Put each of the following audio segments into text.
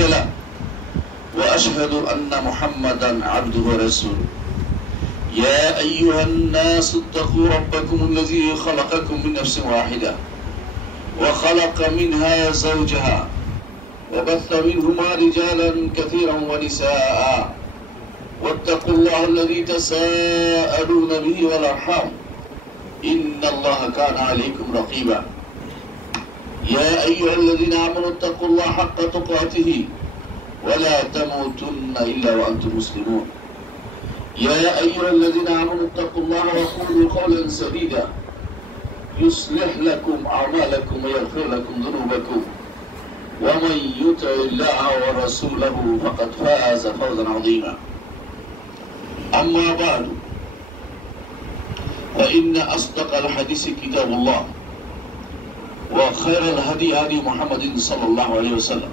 له وأشهد أن محمدا عبده ورسوله يا أيها الناس اتقوا ربكم الذي خلقكم من نفس واحدة وخلق منها زوجها وبث منهما رجالا كثيرا ونساء واتقوا الله الذي تساءلون به والأرحام إن الله كان عليكم رقيبا يا أيها الذين آمنوا اتقوا الله حق تقاته ولا تموتن إلا وأنتم مسلمون يا أيها الذين آمنوا اتقوا الله وقولوا قولا سديدا يصلح لكم أعمالكم ويغفر لكم ذنوبكم ومن يطع الله ورسوله فقد فاز فوزا عظيما أما بعد فإن أصدق الحديث كتاب الله وخير الهدي هدي محمد صلى الله عليه وسلم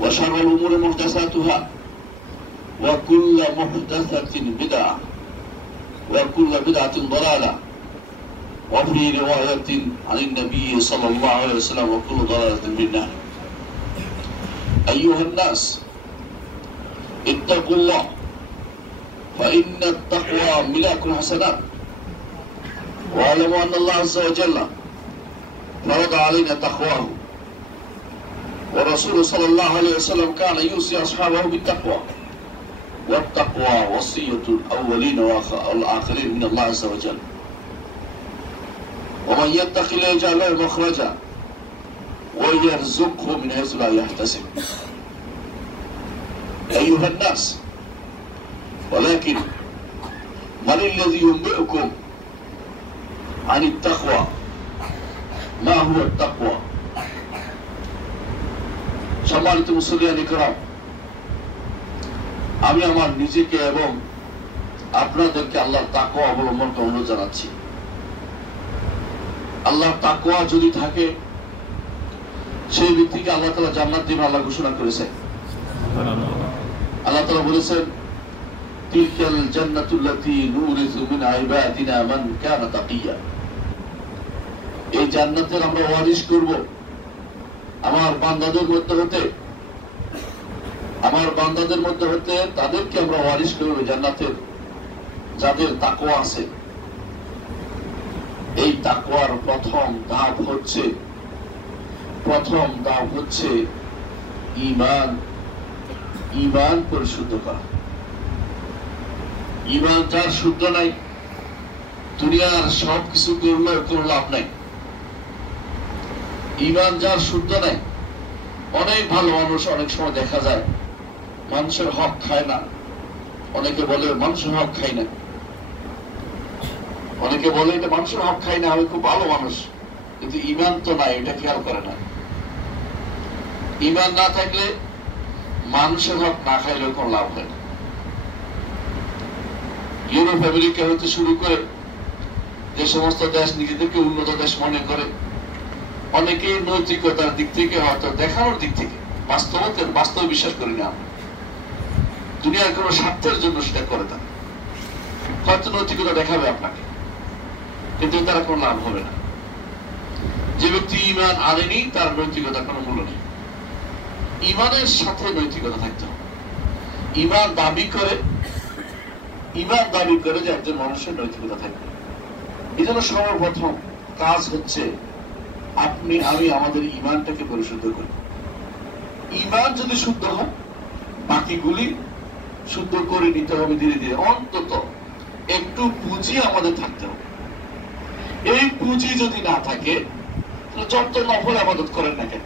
وشر الأمور محدثاتها وكل محدثة بدعة وكل بدعة ضلالة وفي رواية عن النبي صلى الله عليه وسلم وكل ضلالة في النار أيها الناس اتقوا الله فإن التقوى ملاك الحسنات واعلموا أن الله عز وجل فرض علينا تقواه والرسول صلى الله عليه وسلم كان يوصي أصحابه بالتقوى والتقوى وصية الأولين والآخرين من الله عز وجل ومن يتق الله يجعل له مخرجا ويرزقه من حيث لا يحتسب أيها الناس ولكن من الذي ينبئكم عن التقوى ما هو التقوى সম্মানিত মুসলিয়ান ইকরাম আমি আমার নিজেকে এবং আপনাদেরকে আল্লাহর তাকওয়া অবলম্বন করার অনুরোধ জানাচ্ছি আল্লাহর তাকওয়া যদি থাকে সেই ব্যক্তিকে আল্লাহ তাআলা জান্নাত দিবেন আল্লাহ ঘোষণা করেছেন আল্লাহ তাআলা বলেছেন তিলকাল জান্নাতুল্লাতী নুরিসু মিন ইবাদিনা মান কানা তাকিয়া এই জান্নাতের আমরা ওয়ারিশ করব আমার বান্দাদের মধ্যে হতে তাদেরকে আমরা ওয়ারিশ করব জান্নাতের যাদের তাকওয়া আছে এই তাকওয়ার প্রথম ধাপ হচ্ছে ঈমান পরিশুদ্ধ করা ঈমান যার শুদ্ধ নাই দুনিয়ার সব কিছু করলে কোনো লাভ নাই ঈমান যার শুদ্ধ নাই অনেক ভালো মানুষ অনেক সময় দেখা যায় মানুষের হক খায় না অনেকে বলে মানুষের হক খাই না অনেকে বলে এটা মানুষের হক খাই না আমি খুব ভালো মানুষ কিন্তু ঈমান তো নাই এটা খেয়াল করে না ঈমান না থাকলে মানুষের হক না খাইলেও কোনো লাভ হয় না ইউরোপ আমেরিকা হতে শুরু করে যে সমস্ত দেশ নিজেদেরকে উন্নত দেশ মনে করে অনেকে নৈতিকতার দিক থেকে হয়তো দেখানোর দিক থেকে বাস্তব বিশ্বাস করি না দুনিয়ার কোন স্বার্থের জন্য সেটা করে থাকে হয়তো নৈতিকতা দেখাবে আপনাকে কিন্তু তারা কোনো লাভ হবে না যে ব্যক্তি ঈমান আনেনি তার নৈতিকতা কোনো মূল্য নেই ঈমানের সাথে নৈতিকতা থাকতে হবে ঈমান দাবি করে যে একজন মানুষের নৈতিকতা থাকবে এই জন্য সর্বপ্রথম কাজ হচ্ছে আমি আমাদের ঈমানটাকে পরিশুদ্ধ করি ঈমান যদি শুদ্ধ হয় বাকিগুলি শুদ্ধ করে নিতে হবে ধীরে ধীরে অন্তত একটু পুঁজি আমাদের থাকতে হবে এই পুঁজি যদি না থাকে যত নফল ইবাদত করেন না কেন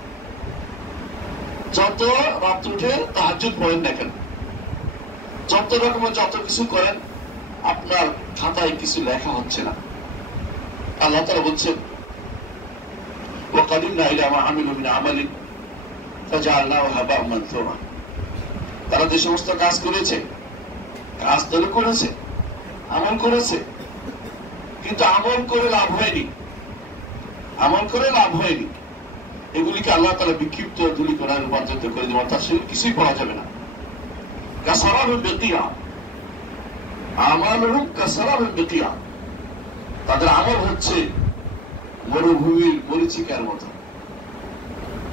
যত রাত উঠে তাহাজ্জুদ পড়েন না কেন যত রকমের যত কিছু করেন আপনার খাতায় কিছু লেখা হচ্ছে না আল্লাহ তাআলা বলছেন وقدمنا إلى ما عملوا من عمل فجعلناه هباء منثورا তারা যে সমস্ত কাজ করেছে কাজ তো করেছে আমল করেছে কিন্তু আমল করে লাভ হয়নি এগুলিকে আল্লাহ তাআলা বিক্ষিপ্ত ধূলিকণায় রূপান্তরিত করে দেবেন তার সঙ্গে কিছুই পাওয়া যাবে না কাসারাবুল বিকিয়া আমালুহুম কাসারাবুল বিকিয়া তাদের আমল হচ্ছে মরুভূমির মরিচিকার মতো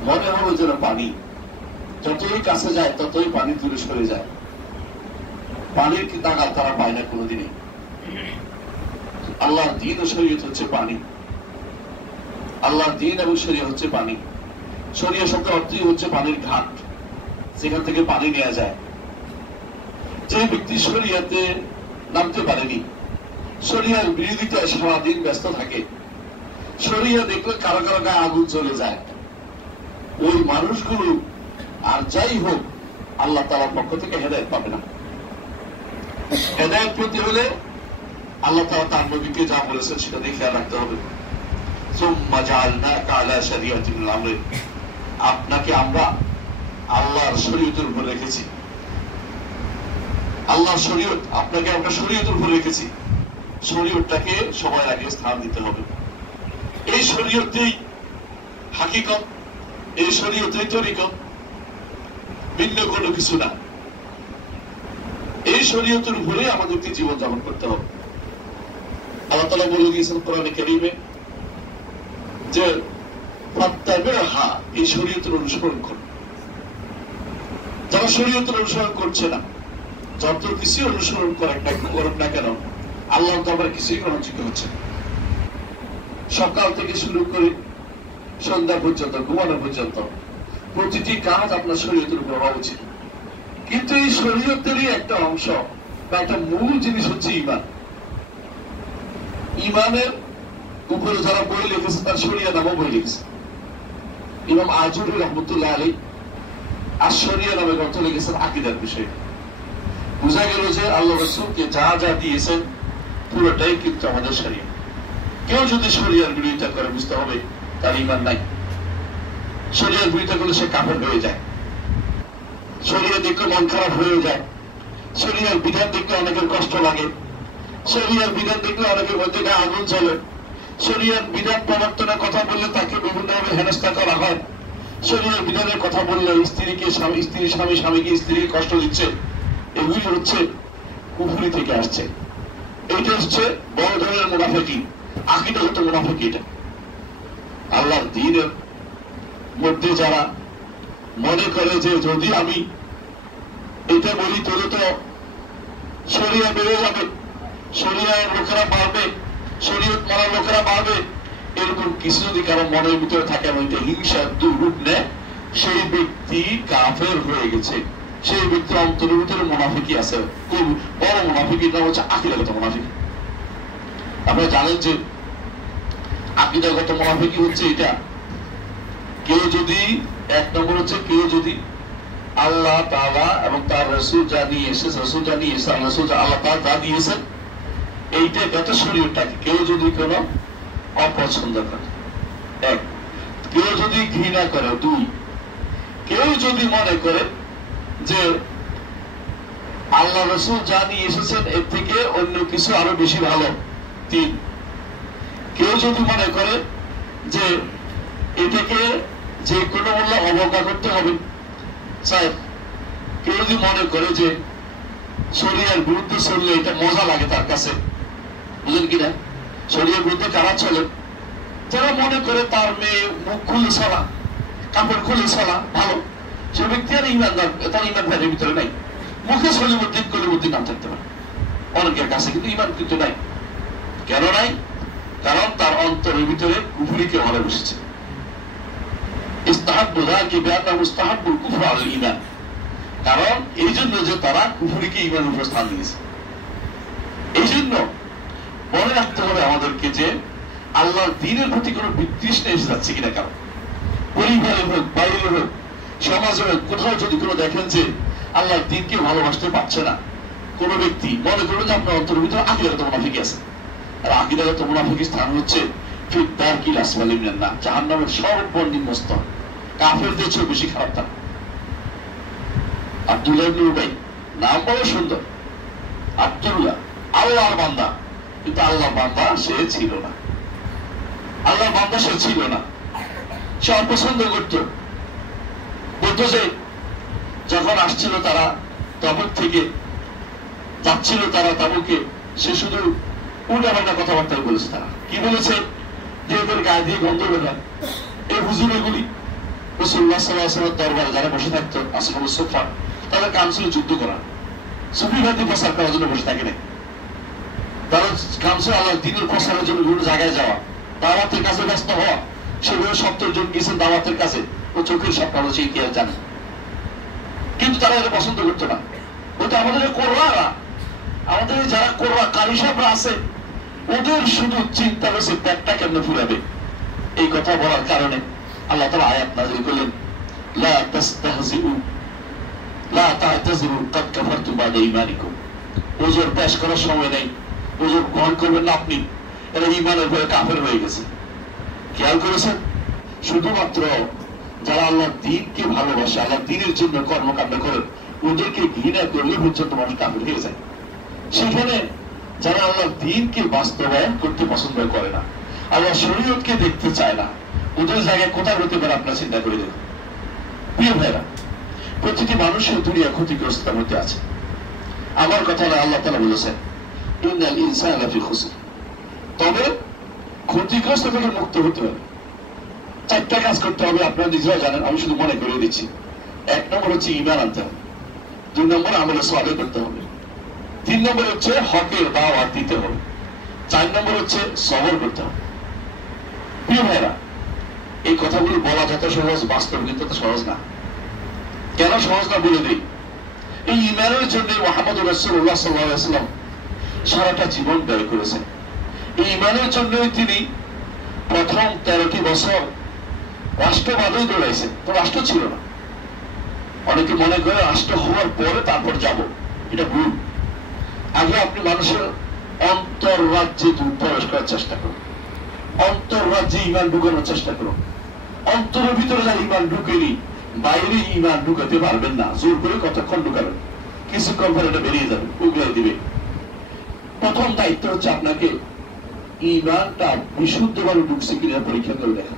মনে হবে যেন পানি যতই কাছে যায় ততই পানি দূরে সরে যায়, পানির কি তাগাল তারা পায় না কোনোদিনই। আল্লাহর দ্বীন ও শরীয়ত হচ্ছে পানি, আল্লাহর দ্বীন এবং শরীয়ত হচ্ছে পানি। শরীয়ত শব্দের অর্থই হচ্ছে পানির ঘাট, সেখান থেকে পানি নেওয়া যায়। যে ব্যক্তি শরীয়তে নামতে পারেনি, শরীয়তের বিরোধিতায় সারাদিন ব্যস্ত থাকে, শরীয়ত দেখলে কারো কারো গায়ে আগুন চলে যায়, ওই মানুষগুলো আর যাই হোক আল্লাহ তাআলার পক্ষ থেকে হেদায়েত পাবে না। হেদায়েত পেতে হলে আল্লাহ তাআলা তার নবীকে যা বলেছেন সেটা দিয়ে খেয়াল রাখতে হবে। সুম্মা জাআলনাকা আলা শারিআতিন মিনাল আমর, আপনাকে আমরা আল্লাহর শরীয়তের উপর রেখেছি, আল্লাহর শরীয়ত আপনাকে আমরা শরীয়তের উপর রেখেছি। শরীয়তটাকে সবার আগে স্থান দিতে হবে। এই শরীয়তেই হাকিকত, এই শরীয়তেই তরিকত, ভিন্ন কোনো কিছু না। এই শরীয়তের উপরে আমাদেরকে জীবন যাপন করতে হবে। আল্লাহ তাআলা বলে দিয়েছেন কোরআনে কারীমে যে ফাত্তাবি'হা, এই শরীয়তের অনুসরণ করো। যারা শরীয়তের অনুসরণ করছে না, যত কিছু অনুসরণ করুক না কেন, আল্লাহর দরবারে কিছুই গ্রহণযোগ্য হচ্ছে না। সকাল থেকে শুরু করে সন্ধ্যা পর্যন্ত, ঘুমানো পর্যন্ত প্রতিটি কাজ আপনার শরীয়তের উপর হওয়া উচিত। কিন্তু এই শরীয়তেরই একটা অংশ বা একটা মূল জিনিস হচ্ছে ঈমান। ঈমানের উপরে যারা বই লিখেছে তার শরিয়া নামও বই লিখেছে। ইমাম আজুরি রহমতুল্লাহ আলাইহি আশ-শরিয়া নামে গ্রন্থ লিখেছেন আকীদার বিষয়ে। বোঝা গেল যে আল্লাহ রাসূলকে যা যা দিয়েছেন পুরোটাই কিন্তু আমাদের শরিয়া। কেউ যদি শরিয়ার বিরোধিতা করে বুঝতে হবে তার ঈমান নাই। শরিয়ার বিরোধিতা করলে সে কাফের হয়ে যায়, শরিয়া দেখলে মন খারাপ হয়ে যায়, শরিয়ার বিধান দেখলে অনেকের কষ্ট লাগে, শরিয়ার বিধান দেখলে অনেকের মধ্যে আগুন চলে, শরিয়ার বিধান প্রবর্তনের কথা বললে তাকে বিভিন্নভাবে হেনস্থা করা হয়, শরিয়ার বিধানের কথা বললে স্ত্রীকে স্বামী, স্ত্রী স্বামী, স্বামীকে স্ত্রীকে কষ্ট দিচ্ছে। এগুলি হচ্ছে কুফরি থেকে আসছে। এইটা হচ্ছে বড় ধরনের মুনাফিকি, আকীদাগত মুনাফিকি। এটা আল্লাহর দ্বীনের মধ্যে যারা মনে করে যে যদি আমি এটা বলি তাহলে তো শরিয়া বেড়ে যাবে, শরিয়ার লোকেরা বাড়বে, শরীয়ত মানার লোকেরা বাড়বে, এরকম কিছু যদি কারো মনের ভিতরে থাকে, ওইটা হিংসার দুর্রূপ নেয়, সেই ব্যক্তি কাফের হয়ে গেছে। সেই ব্যক্তির অন্তরের ভিতরে মুনাফিকি আছে। খুব বড় মুনাফিকির নাম হচ্ছে আকীদাগত মুনাফিকি। আপনারা জানেন যে আকীদাগত মুনাফিকি হচ্ছে এটা, কেউ যদি এক নম্বর হচ্ছে কেউ যদি আল্লাহ তাআলা এবং তার রাসূল যা নিয়ে এসেছে, রাসূল যা নিয়ে এসেছে, রাসূল আল্লাহ তাআলা যা দিয়েছেন এইটা যত শরীয়তটাকে কেউ যদি কোনো অপছন্দ করে, এক, কেউ যদি ঘৃণা করে, দুই, কেউ যদি মনে করে যে আল্লাহ রাসূল যা নিয়ে এসেছেন এর থেকে অন্য কিছু আরো বেশি ভালো, তিন, কেউ যদি মনে করে যে এটাকে যে কোনো মূল্যে অবজ্ঞা করতে হবে, চার, কেউ যদি মনে করে যে শরিয়ার বিরুদ্ধে চললে এটা মজা লাগে তার কাছে, বুঝলেন কিনা? শরিয়ার বিরুদ্ধে কারা চলে? যারা মনে করে তার মেয়ে মুখ খুলে চলা, কাপড় খুলে চলা ভালো, সে ব্যক্তি আর ইমানদার, তার ইমান ভাইয়ের ভিতরে নাই। মুখে সলিমুদ্দিন কলিমুদ্দিন নাম থাকতে পারে অনেকের কাছে, কিন্তু ইমান কিন্তু নাই। কেন নাই? কারণ তার অন্তরের ভিতরে কুফরিকে ভরে বসেছে। কারণ এই জন্য যে তারা কুফরিকে ইমানের উপর স্থান দিয়েছে। এই জন্য মনে রাখতে হবে আমাদেরকে যে আল্লাহর দ্বীনের প্রতি কোনো বিতৃষ্ণা এসে যাচ্ছে কিনা, কারণ পরিবারে হোক, বাইরে হোক, সমাজে হোক, কোথাও যদি কোনো দেখেন যে আল্লাহর দ্বীনকে ভালোবাসতে পারছে না কোন ব্যক্তি, মনে করবেন যে আপনার অন্তরের ভিতরে আকীদাগত মুনাফিকি আছে। আর আকীদাগত মুনাফিকির স্থান হচ্ছে ফিদ দারকিল আসফালি মিনান নার, জাহান্নামের সর্বনিম্ন স্তর। কাফেরদের চেয়ে বেশি খারাপ তারা। আব্দুল্লাহ ইবনে উবাই, নাম বড় সুন্দর, আব্দুল্লাহ, আল্লাহর বান্দা, কিন্তু আল্লাহর বান্দা সে ছিল না। আল্লাহর বান্দা সে ছিল না, সে অপছন্দ করত। বলতো যে যখন আসছিল তারা তাবুক থেকে, যাচ্ছিল তারা তাবুকে, সে শুধু উল্টাপাল্টা কথাবার্তা বলেছে। তারা কি বলেছে? যে এদের গায়ে দিয়ে গন্ধ বেরোয়, এই হুজুর এগুলি রাসূলুল্লাহ সাল্লাল্লাহু আলাইহি ওয়াসাল্লামের দরবারে যারা বসে থাকতো আসহাবুস সুফফা, তাদের কাম ছিল যুদ্ধ করা, সুফিবাদী প্রচার করার জন্য বসে থাকে না। তারা কাম ছিল আল্লাহর দ্বীনের প্রচারের জন্য বিভিন্ন জায়গায় যাওয়া, দাওয়াতের কাছে ব্যস্ত হওয়া। সেগুলো 70 জন গেছেন দাওয়াতের কাছে, ও চোখের সব কালো সেই ইতিহাস জানে, কিন্তু তারা এটা পছন্দ করতো না। বলতো আমাদের কোরআরা, আমাদের যারা কোরআ কারি সাহেবরা আছে, ওদের শুধু চিন্তা হয়েছে পেটটা কেমনে ফুরাবে। এই কথা বলার কারণে আল্লাহ তাআলা আয়াত নাযিল করলেন, লা তাস্তাহজিউ লা তা'তাযিরু ক্বাদ কাফারতুম বা'দা ঈমানিকুম। ওজর পেশ করার সময় নেই, ওজর গ্রহণ করবেন না আপনি, এরা ঈমানের ভয়ে কাফের হয়ে গেছে। খেয়াল করেছেন? শুধুমাত্র যারা আল্লাহর দ্বীনকে ভালোবাসে, আল্লাহর দ্বীনের জন্য কর্মকাণ্ড করেন, ওদেরকে ঘৃণা করলে পর্যন্ত মানুষ কাফের হয়ে যায়। সেখানে যারা আল্লাহর দ্বীনকে বাস্তবায়ন করতে পছন্দ করে না, আল্লাহর শরীয়তকে দেখতে চায় না, ওদের জায়গায় কোথায় হতে পারে আপনারা চিন্তা করে দেখুন। প্রিয় ভাইরা, প্রতিটি মানুষের দুনিয়া ক্ষতিগ্রস্তের মধ্যে আছে। আমার কথা আল্লাহ তাআলা বলেছেন, ইন্নাল ইনসানা লাফি খুসর। তবে ক্ষতিগ্রস্ত থেকে মুক্ত হতে হবে, 4টা কাজ করতে হবে। আপনারা নিজেরাও জানেন, আমি শুধু মনে করে দিচ্ছি। 1 নম্বর হচ্ছে ঈমান আনতে হবে, 2 নম্বর আমলে সালেহ করতে হবে, 3 নম্বর হচ্ছে হকের দাওয়াত দিতে হবে, 4 নম্বর হচ্ছে সবর করতে হবে। প্রিয় ভাইরা, এই কথাগুলো বলা যত সহজ, বাস্তব কিন্তু তত সহজ না। কেন সহজ না বলে দিই। এই ঈমানের জন্য মুহাম্মদ রাসূলুল্লাহ সাল্লাল্লাহু আলাইহি ওয়াসাল্লাম সারাটা জীবন ব্যয় করেছেন। এই ঈমানের জন্যই তিনি প্রথম 13টি বছর রাষ্ট্রবাদই দৌড়াইছেন, তো রাষ্ট্র ছিল না। অনেকে মনে করে রাষ্ট্র হওয়ার পরে তারপর যাব, এটা ভুল। আগে আপনি মানুষের অন্তর রাজ্যে প্রবেশ করার চেষ্টা করুন, অন্তর রাজ্যে ঈমান ঢুকানোর চেষ্টা করুন। অন্তরের ভিতরে যা ঈমান ঢুকেনি, বাইরে ঈমান ঢুকাতে পারবেন না। জোর করে কতক্ষণ ঢুকাবেন, কিছুক্ষণ পরে এটা বেরিয়ে যাবে, উগলাই দিবে। প্রথম দায়িত্ব হচ্ছে আপনাকে ঈমানটা বিশুদ্ধভাবে ঢুকছে কিনা পরীক্ষা করে দেখা।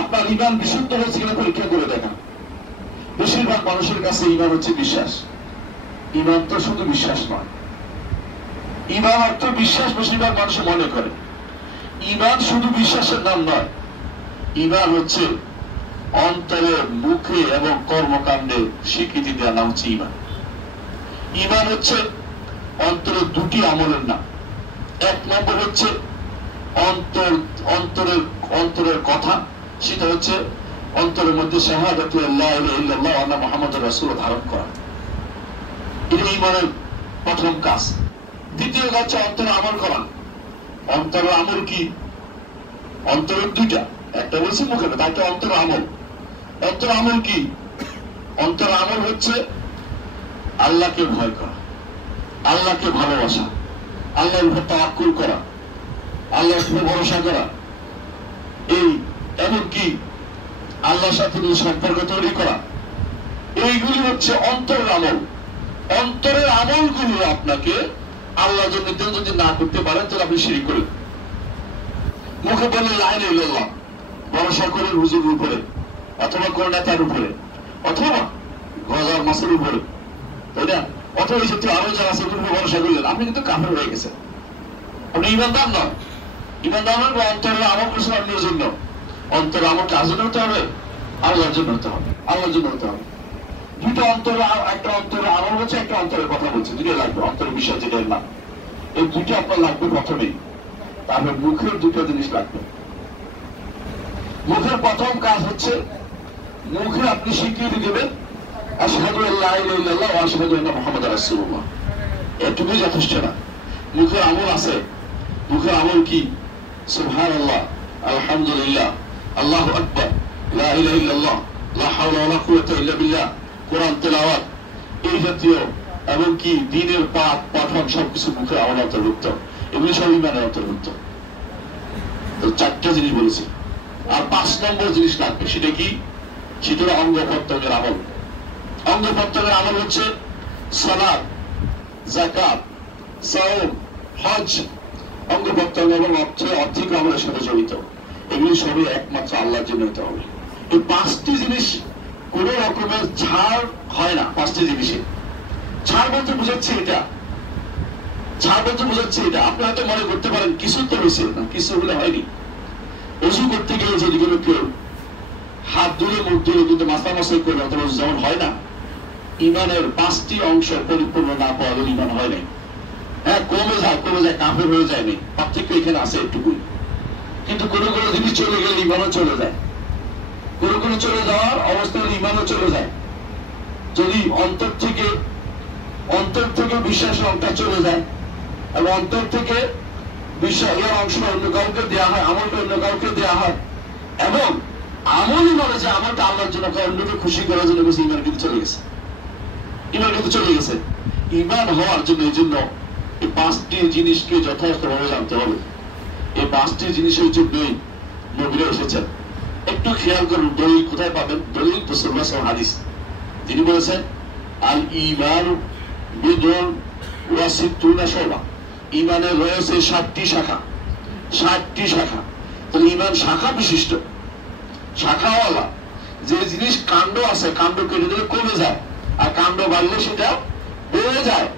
আপনার ঈমান বিশুদ্ধ হয়েছে কিনা পরীক্ষা করে দেখা। বেশিরভাগ মানুষের কাছে ঈমান হচ্ছে বিশ্বাস। ঈমান তো শুধু বিশ্বাস নয়, ঈমান অর্থ বিশ্বাস বেশিরভাগ মানুষ মনে করে। ঈমান শুধু বিশ্বাসের নাম নয়, ঈমান হচ্ছে অন্তরে, মুখে এবং কর্মকাণ্ডে স্বীকৃতি দেওয়া নাম হচ্ছে ঈমান। ঈমান হচ্ছে অন্তরের 2টি আমলের নাম। 1 নম্বর হচ্ছে অন্তরের কথা, সেটা হচ্ছে অন্তরের মধ্যে শাহাদাতু লা ইলাহা ইল্লাল্লাহ ওয়া আন্না মুহাম্মাদুর রাসূলুল্লাহ ধারণ করা। এটা ঈমানের প্রথম কাজ। দ্বিতীয় কাজ হচ্ছে অন্তরে আমল করা। অন্তরের আমল কি? অন্তরের 2টা, একটা বলছি মুখে, তাকে অন্তর আমল। অন্তর আমল কি? অন্তর আমল হচ্ছে আল্লাহকে ভয় করা, আল্লাহকে ভালোবাসা, আল্লাহর উপর তাওয়াক্কুল করা, আল্লাহর উপর ভরসা করা, এই এমনকি আল্লাহর সাথে সম্পর্ক তৈরি করা, এইগুলি হচ্ছে অন্তরের আমল। অন্তরের আমলগুলো আপনাকে আল্লাহর জন্য যদি না করতে পারেন তাহলে আপনি শিরক করেন। মুখে বলে লা ইলাহা ইল্লাল্লাহ, ভরসা করেন হুজুরের উপরে, অথবা কোন নেতার উপরে, অথবা গজার মাছের উপরে, তাই না? অথবা এই সত্যি আরো যারা আছে উপরে ভরসা করলেন, আপনি কিন্তু কাফের হয়ে গেছেন, আপনি ঈমানদার নয়। ঈমানদার নয়, অন্তরের আমল করছেন আপনার জন্য। অন্তর আমল কার জন্য হতে হবে? আল্লাহর জন্য হতে হবে, আল্লাহর জন্য হতে হবে। 2টা অন্তরে, একটা অন্তরে আমল হচ্ছে, একটা অন্তরের কথা বলছে, 2টা লাগবে। অন্তরের বিষয় যেটা না, এই 2টা আপনার লাগবে প্রথমেই। তারপরে মুখের 2টা জিনিস লাগবে। মুখের প্রথম কাজ হচ্ছে মুখে আপনি স্বীকৃতি দেবেন আশহাদু আল্লা ইলাহা ইল্লাল্লাহ ওয়া আশহাদু আন্না মুহাম্মাদার রাসূলুল্লাহ। এটুকুই যথেষ্ট না। মুখের আমল আছে। মুখের আমল কি? সুবহানাল্লাহ, আলহামদুলিল্লাহ, আল্লাহু আকবার, লা ইলাহা ইল্লাল্লাহ, লা হাওলা ওয়া লা কুওয়াতা ইল্লা বিল্লাহ, কোরআন তেলাওয়াত, এই জাতীয় এমনকি দ্বীনের পাঠ পঠন সবকিছু মুখের আমল অন্তর্ভুক্ত। এগুলি সব ঈমানের অন্তর্ভুক্ত। তো 4টা জিনিস বলেছি। আর 5 নম্বর জিনিস লাগবে, সেটা কি? সেটা অঙ্গ প্রত্যঙ্গের আমল। অঙ্গ প্রত্যঙ্গের আমল হচ্ছে সালাত, যাকাত, সাওম, হজ। অঙ্গ প্রত্যঙ্গ এবং আর্থিক আমলের সাথে জড়িত। এগুলি সবই একমাত্র আল্লাহর জন্য হতে হবে। এই 5টি জিনিস কোন রকমের ছাড় হয় না। 5টি জিনিসে ছাড় বলতে বোঝাচ্ছে এটা, ছাড় বলতে বোঝাচ্ছে এটা। আপনি হয়তো মনে করতে পারেন কিছু তো হয়েছে না, কিছু হলে হয়নি। ওযু করতে গেলে যদি কোনো কেউ হাত ধুলে মুখ ধুলে কিন্তু মাথা মাসাই করে অত যেমন হয় না, ইমানের 5টি অংশ পরিপূর্ণ না পাওয়া গেলে ইমান হয় নাই। হ্যাঁ, কমে যায় কাফের হয়ে যায়নি, পার্থক্য এখানে আছে একটুকুই। কিন্তু কোনো কোনো জিনিস চলে গেলে ইমানও চলে যায়, কোনো চলে যাওয়ার অবস্থা হলে ইমানও চলে যায়। যদি অন্তর থেকে বিশ্বাসের অংশটা চলে যায় এবং অন্তর থেকে বিশ্বাসের অংশটা অন্য কাউকে দেওয়া হয়, আমলটা অন্য কাউকে দেওয়া হয়, এবং আমলই বলে যে আমলটা আল্লাহর জন্য অন্যকে খুশি করার জন্য বেশি, ইমান কিন্তু চলে গেছে, ইমান হওয়ার জন্য এই জন্য এই 5টি জিনিসকে যথাযথভাবে জানতে হবে। এই 5টি জিনিসের জন্যই নবীরা এসেছেন। একটু খেয়াল করুন দলিল কোথায় পাবেন। দলিল রাসূলুল্লাহ সাল্লাল্লাহু আলাইহি ওয়াসাল্লাম তিনি বলেছেন আল ঈমান বিদুন ওয়া সিত্তুনা শুবা, ঈমানের রয়েছে 60টি শাখা। তাহলে ঈমান শাখা বিশিষ্ট, শাখাওয়ালা। যে জিনিস কাণ্ড আছে, কাণ্ড কেটে দিলে কমে যায়, আর কাণ্ড বাড়লে সেটা বেড়ে যায়।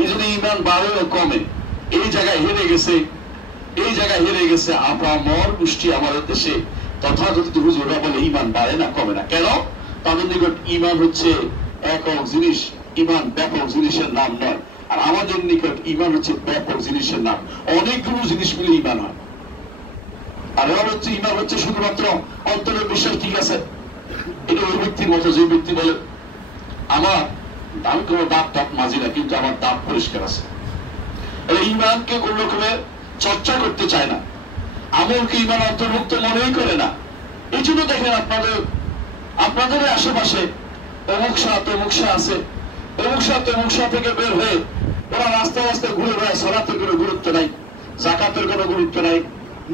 এই জন্য ঈমান বাড়ে ও কমে। এই জায়গায় হেরে গেছে আপামর গোষ্ঠী আমাদের দেশে। তথাকথিত হুজুররা বলে ঈমান বাড়ে না, কমে না। কেন? তাদের নিকট ঈমান হচ্ছে একক জিনিস, ঈমান ব্যাপক জিনিসের নাম নয়। আর আমাদের নিকট ঈমান হচ্ছে ব্যাপক জিনিসের নাম, অনেকগুলো জিনিস মিলে ঈমান হয়। আর ঈমান হচ্ছে শুধুমাত্র অন্তরের বিশ্বাস, ঠিক আছে। এটা ওই ব্যক্তির মতো যে ব্যক্তি বলে আমি কোনো দাঁত মাজি না, কিন্তু আমার দাঁত পরিষ্কার আছে। ঈমানকে কোন রকমের চর্চা করতে চায় না, আমলকে ঈমান অন্তর্ভুক্ত মনেই করে না। এই জন্য দেখেন আপনাদের আশেপাশে অমুক শাহ আছে, অমুক শাহ থেকে বের হয়ে ওরা রাস্তায় ঘুরে বেড়ায়, সালাতের কোনো গুরুত্ব নাই, যাকাতের কোনো গুরুত্ব নাই।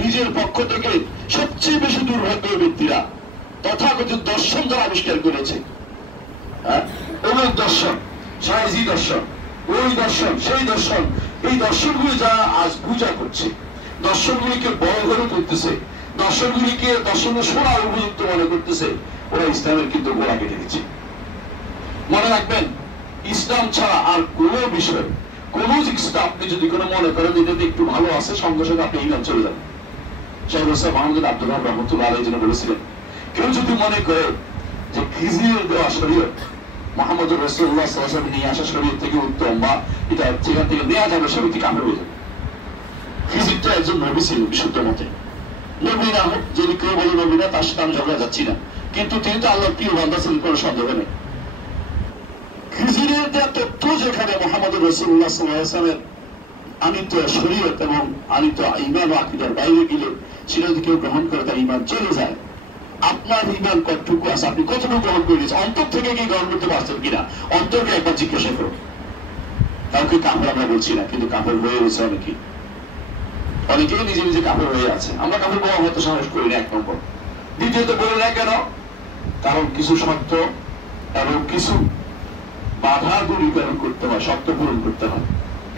নিজের পক্ষ থেকে সবচেয়ে বেশি দুর্ভাগ্য ব্যক্তিরা তথাকথিত দর্শন দ্বারা আবিষ্কার করেছে। অমুক দর্শন, সাইজি দর্শন, ওই দর্শন, সেই দর্শন, এই দর্শনগুলি যারা আজ পূজা করছে, দর্শনগুলিকে বড় করে তুলতেছে, দর্শনের শোনার উপযুক্ত মনে করতেছে, ওরা ইসলামের কিন্তু গোড়া কেটে দিচ্ছে। মনে রাখবেন, ইসলাম ছাড়া আর কোন বিষয়, কোন জিনিসটা আপনি যদি কোনো মনে করেন এটাতে একটু ভালো আছে, সঙ্গে সঙ্গে আপনি ঈমান চলে যাবেন। শাইখ হোসেন মাহমুদ আব্দুল ওয়াহাব রাহমাতুল্লাহ আলাইহি জন্য বলেছিলেন, কেউ যদি মনে করে যে খিজিরের দেওয়া শরীয়ত মুহাম্মদুর রাসূলুল্লাহ সাল্লাল্লাহু আলাইহি ওয়াসাল্লাম নিয়ে আসা শরীয়ত থেকে উত্তম, বা এটা সেখান থেকে নেওয়া যাবে, সে ব্যক্তি কাফের হয়ে যাবে। খিজিরটা একজন নবী ছিলেন বিশুদ্ধ মতে, নবী না হোক, যদি কেউ বলে নবী না, তার সাথে আমি ঝগড়া যাচ্ছি না, কিন্তু তিনি তো আল্লাহর প্রিয় বান্দা ছিলেন, কোনো সন্দেহ নেই। খিজিরের দেওয়া তথ্য যেখানে মুহাম্মদুর রাসূলুল্লাহ সাল্লাল্লাহু আলাইহি ওয়াসাল্লামের আনিত শরীয়ত এবং আনিত ঈমান ও আকীদার বাইরে গেলে সেটা যদি কেউ গ্রহণ করে, তার ঈমান চলে যায়। আপনার ঈমান কতটুকু আছে, আপনি কতটুকু গ্রহণ করে নিয়েছেন, অন্তর থেকে কি গ্রহণ করতে পারছেন কিনা, অন্তরকে একবার জিজ্ঞাসা করুন। কাউকে কাফের আমরা বলছি না, কিন্তু কাফের হয়ে রয়েছে অনেকেই নিজে কাফের হয়ে আছে। আমরা কাফের বলা হয়তো সাহস করি না, 1 নম্বর। দ্বিতীয়ত বলে না কেন? কারণ কিছু শর্ত এবং কিছু বাধা দূরীকরণ করতে হয়, শর্ত পূরণ করতে হয়।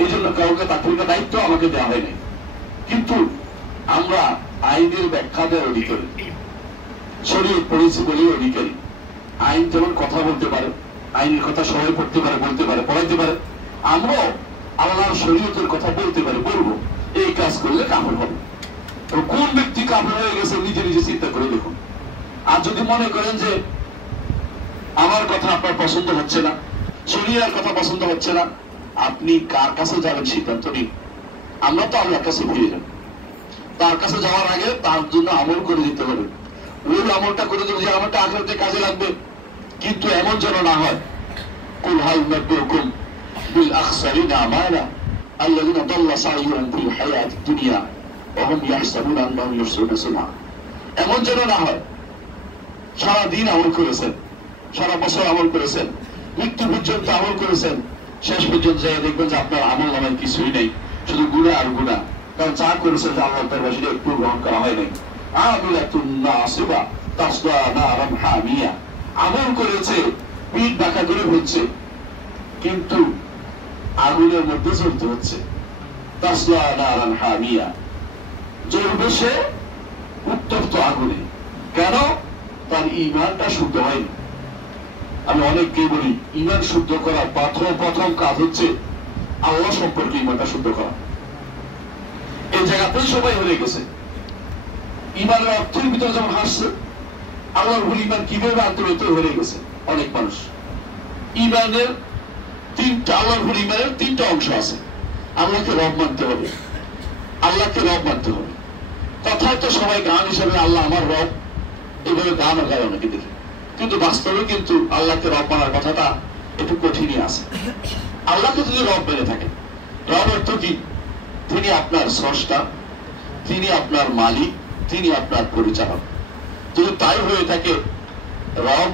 এই জন্য কাউকে তাৎক্ষণিক দায়িত্ব আমাকে দেওয়া হয়নি, কিন্তু আমরা আইনের ব্যাখ্যা দেওয়ার অধিকারী, শরীয়ত পড়েছি বলেই অধিকারী। আইন যেমন কথা বলতে পারে, আইনের কথা সবাই পড়তে পারে, বলতে পারে, পড়াইতে পারে, আমরাও আল্লাহর শরীয়তের কথা বলতে পারি, বলবো। এই কাজ করলে কাফের হবে। কোন ব্যক্তি কাফের হয়ে গেছে নিজে চিন্তা করে দেখুন। আর যদি মনে করেন যে আমার কথা আপনার পছন্দ হচ্ছে না, শরীয়তের কথা পছন্দ হচ্ছে না, আপনি কার কাছে যাবেন সিদ্ধান্ত নিন। আমরা তো আল্লাহর কাছে ফিরে যাব, তার কাছে যাওয়ার আগে তার জন্য আমল করে দিতে হবে। ওই আমলটা করে দেবো যে আমলটা আখিরাতে কাজে লাগবে, কিন্তু এমন যেন না হয় কুল হাল নাবিউকুম বিল আখসারিনা আমালা আল্লাযিনা দাল্লা সাইয়ুহুম ফিল হায়াতিদ দুনিয়া ওয়া হুম ইয়াহসাবুনা আন্নাহুম ইউহসিনুনা সুনআ। এমন যেন না হয় সারা দিন আমল করেছেন, সারা বছর আমল করেছেন, মৃত্যু পর্যন্ত আমল করেছেন, শেষ পর্যন্ত যাই দেখবেন যে আপনার আমল নামায় কিছুই নেই, শুধু গুনাহ আর গুনাহ। কারণ যা করেছেন যে আল্লাহর দরবারে সেটা একটু গ্রহণ করা হয় নাই। আমিলাতুন নাসিবা তাসলা নারান হামিয়া, আমল করেছে, পিঠ বাঁকা করে হচ্ছে, কিন্তু আগুনের মধ্যে জ্বলতে হচ্ছে। তাসলা নারান হামিয়া, জ্বলবে সে উত্তপ্ত আগুনে। কেন? তার ঈমানটা শুদ্ধ হয়নি। আমি অনেককে বলি, ঈমান শুদ্ধ করার প্রথম কাজ হচ্ছে আল্লাহ সম্পর্কে ঈমানটা শুদ্ধ করা। এই জায়গাতেই সবাই হয়ে গেছে। ঈমানের অর্থের ভিতরে যেমন হাসছে, আল্লাহর উপর ঈমান কিভাবে আন্তরিত হয়ে গেছে অনেক মানুষ। ঈমানের আল্লাহর উপর ঈমানের 3টা অংশ আছে। আল্লাহকে রব মানতে হবে, আল্লাহকে রব মানতে হবে। কথায় তো সবাই গান হিসাবে আল্লাহ আমার রব, এইভাবে গানও গায় অনেকে দেখি, কিন্তু বাস্তবে কিন্তু আল্লাহকে রব মানার কথাটা একটু কঠিনই আছে। আল্লাহকে যদি রব মেনে থাকেন, রব অর্থ কি? তিনি আপনার স্রষ্টা, তিনি আপনার মালিক, তিনি আপনার পরিচালক। যদি তাই হয়ে থাকে রব,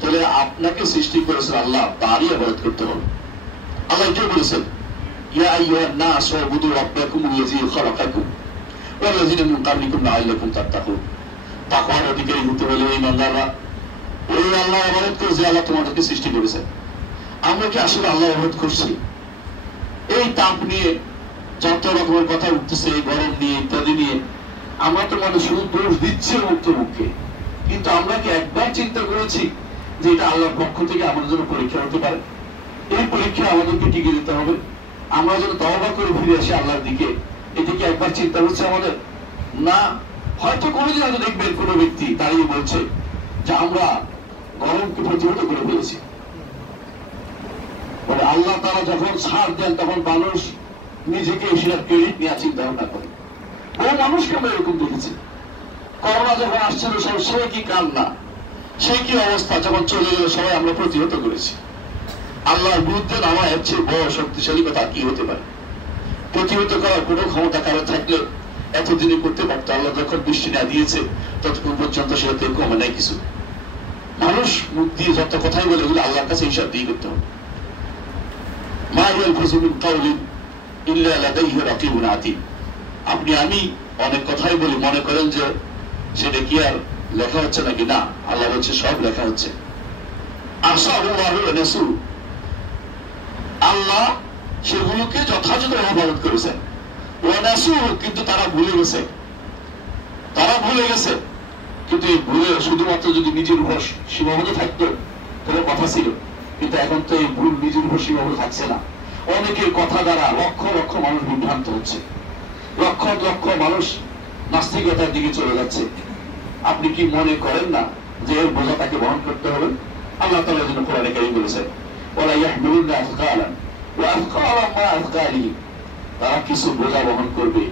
তাহলে আপনাকে সৃষ্টি করেছেন আল্লাহ, তারই ইবাদত করতে হবে। আল্লাহ এটাই বলেছেন, ইয়া আইয়ুহান নাস উবুদু রাব্বাকুম আল্লাযী খালাকাকুম ওয়াল্লাযীনা মিন ক্বাবলিকুম লাআল্লাকুম তাত্তাকুন। তাকওয়ার অধিকারী হতে হলে ঈমানদাররা ওই আল্লাহর ইবাদত করে যে আল্লাহ তোমাদেরকে সৃষ্টি করেছেন। আমরা কি আসলে আল্লাহর ইবাদত করছি? এই তাপ নিয়ে যত রকমের কথা উঠতেছে, গরম নিয়ে ইত্যাদি নিয়ে, আমরা তো মানে শুধু দোষ দিচ্ছে মুখে, কিন্তু আমরা কি একবার চিন্তা করেছি যে এটা আল্লাহর পক্ষ থেকে আমাদের জন্য পরীক্ষা হতে পারে? এই পরীক্ষা আমাদেরকে টিকে দিতে হবে, আমরা যেন তওবা করে ফিরে আসি আল্লাহর দিকে। এটা কি একবার চিন্তা হচ্ছে আমাদের? না। হয়তো কোনোদিন হয়তো দেখবেন কোনো ব্যক্তি দাঁড়িয়ে বলছে যে আমরা গরমকে প্রতিহত করে ফেলেছি। আল্লাহ তারা যখন ছাড় দেন তখন মানুষ নিজেকে সেটা ক্রেডিট নেওয়া চিন্তা ভাবনা করে। বহু মানুষকে আমরা এরকম দেখেছি। করোনা যখন আসছিল সে কি কান্না, সে কি অবস্থা, যখন চলে গেল সবাই আমরা প্রতিহত করেছি। আল্লাহর বিরুদ্ধে নামা এর চেয়ে বড় শক্তিশালী কথা কি হতে পারে? প্রতিহত করার কোন ক্ষমতা কারো থাকলে এতদিনে করতে পারতো। আল্লাহ যখন বৃষ্টি না দিয়েছে ততক্ষণ পর্যন্ত সেটা কমে নাই কিছু। মানুষ মুখ দিয়ে যত কথাই বলে এগুলো আল্লাহর কাছে হিসাব দিয়ে করতে হবে। মা ইয়ালফিযু মিন কাওলিন ইল্লা লাদাইহি রাকিবুন আতীদ। আপনি আমি অনেক কথাই বলি, মনে করেন যে সেটা কি আর লেখা হচ্ছে নাকি? না, আল্লাহ বলছে সব লেখা হচ্ছে। আল্লাহ সেগুলোকে যথাযথভাবে পালন করেছেন। কিন্তু তারা ভুলে গেছে, কিন্তু এই ভুলে শুধুমাত্র যদি নিজের উপর সীমাবদ্ধ থাকতো তাহলে কথা ছিল, কিন্তু এখন তো এই ভুল নিজের উপর সীমাবদ্ধ থাকছে না। অনেকের কথা দ্বারা লক্ষ লক্ষ মানুষ বিভ্রান্ত হচ্ছে, লক্ষ লক্ষ মানুষ নাস্তিকতার দিকে চলে যাচ্ছে। আপনি কি মনে করেন না যে এর বোঝা তাকে বহন করতে হবে? আল্লাহ তাআলা যেন কোরআনে কারীম বলেছেন, ওয়ালা ইয়াহমিলুনা আথকালান ওয়া আথকালান মা আথকালিহিম। তারা কিছু বোঝা বহন করবে,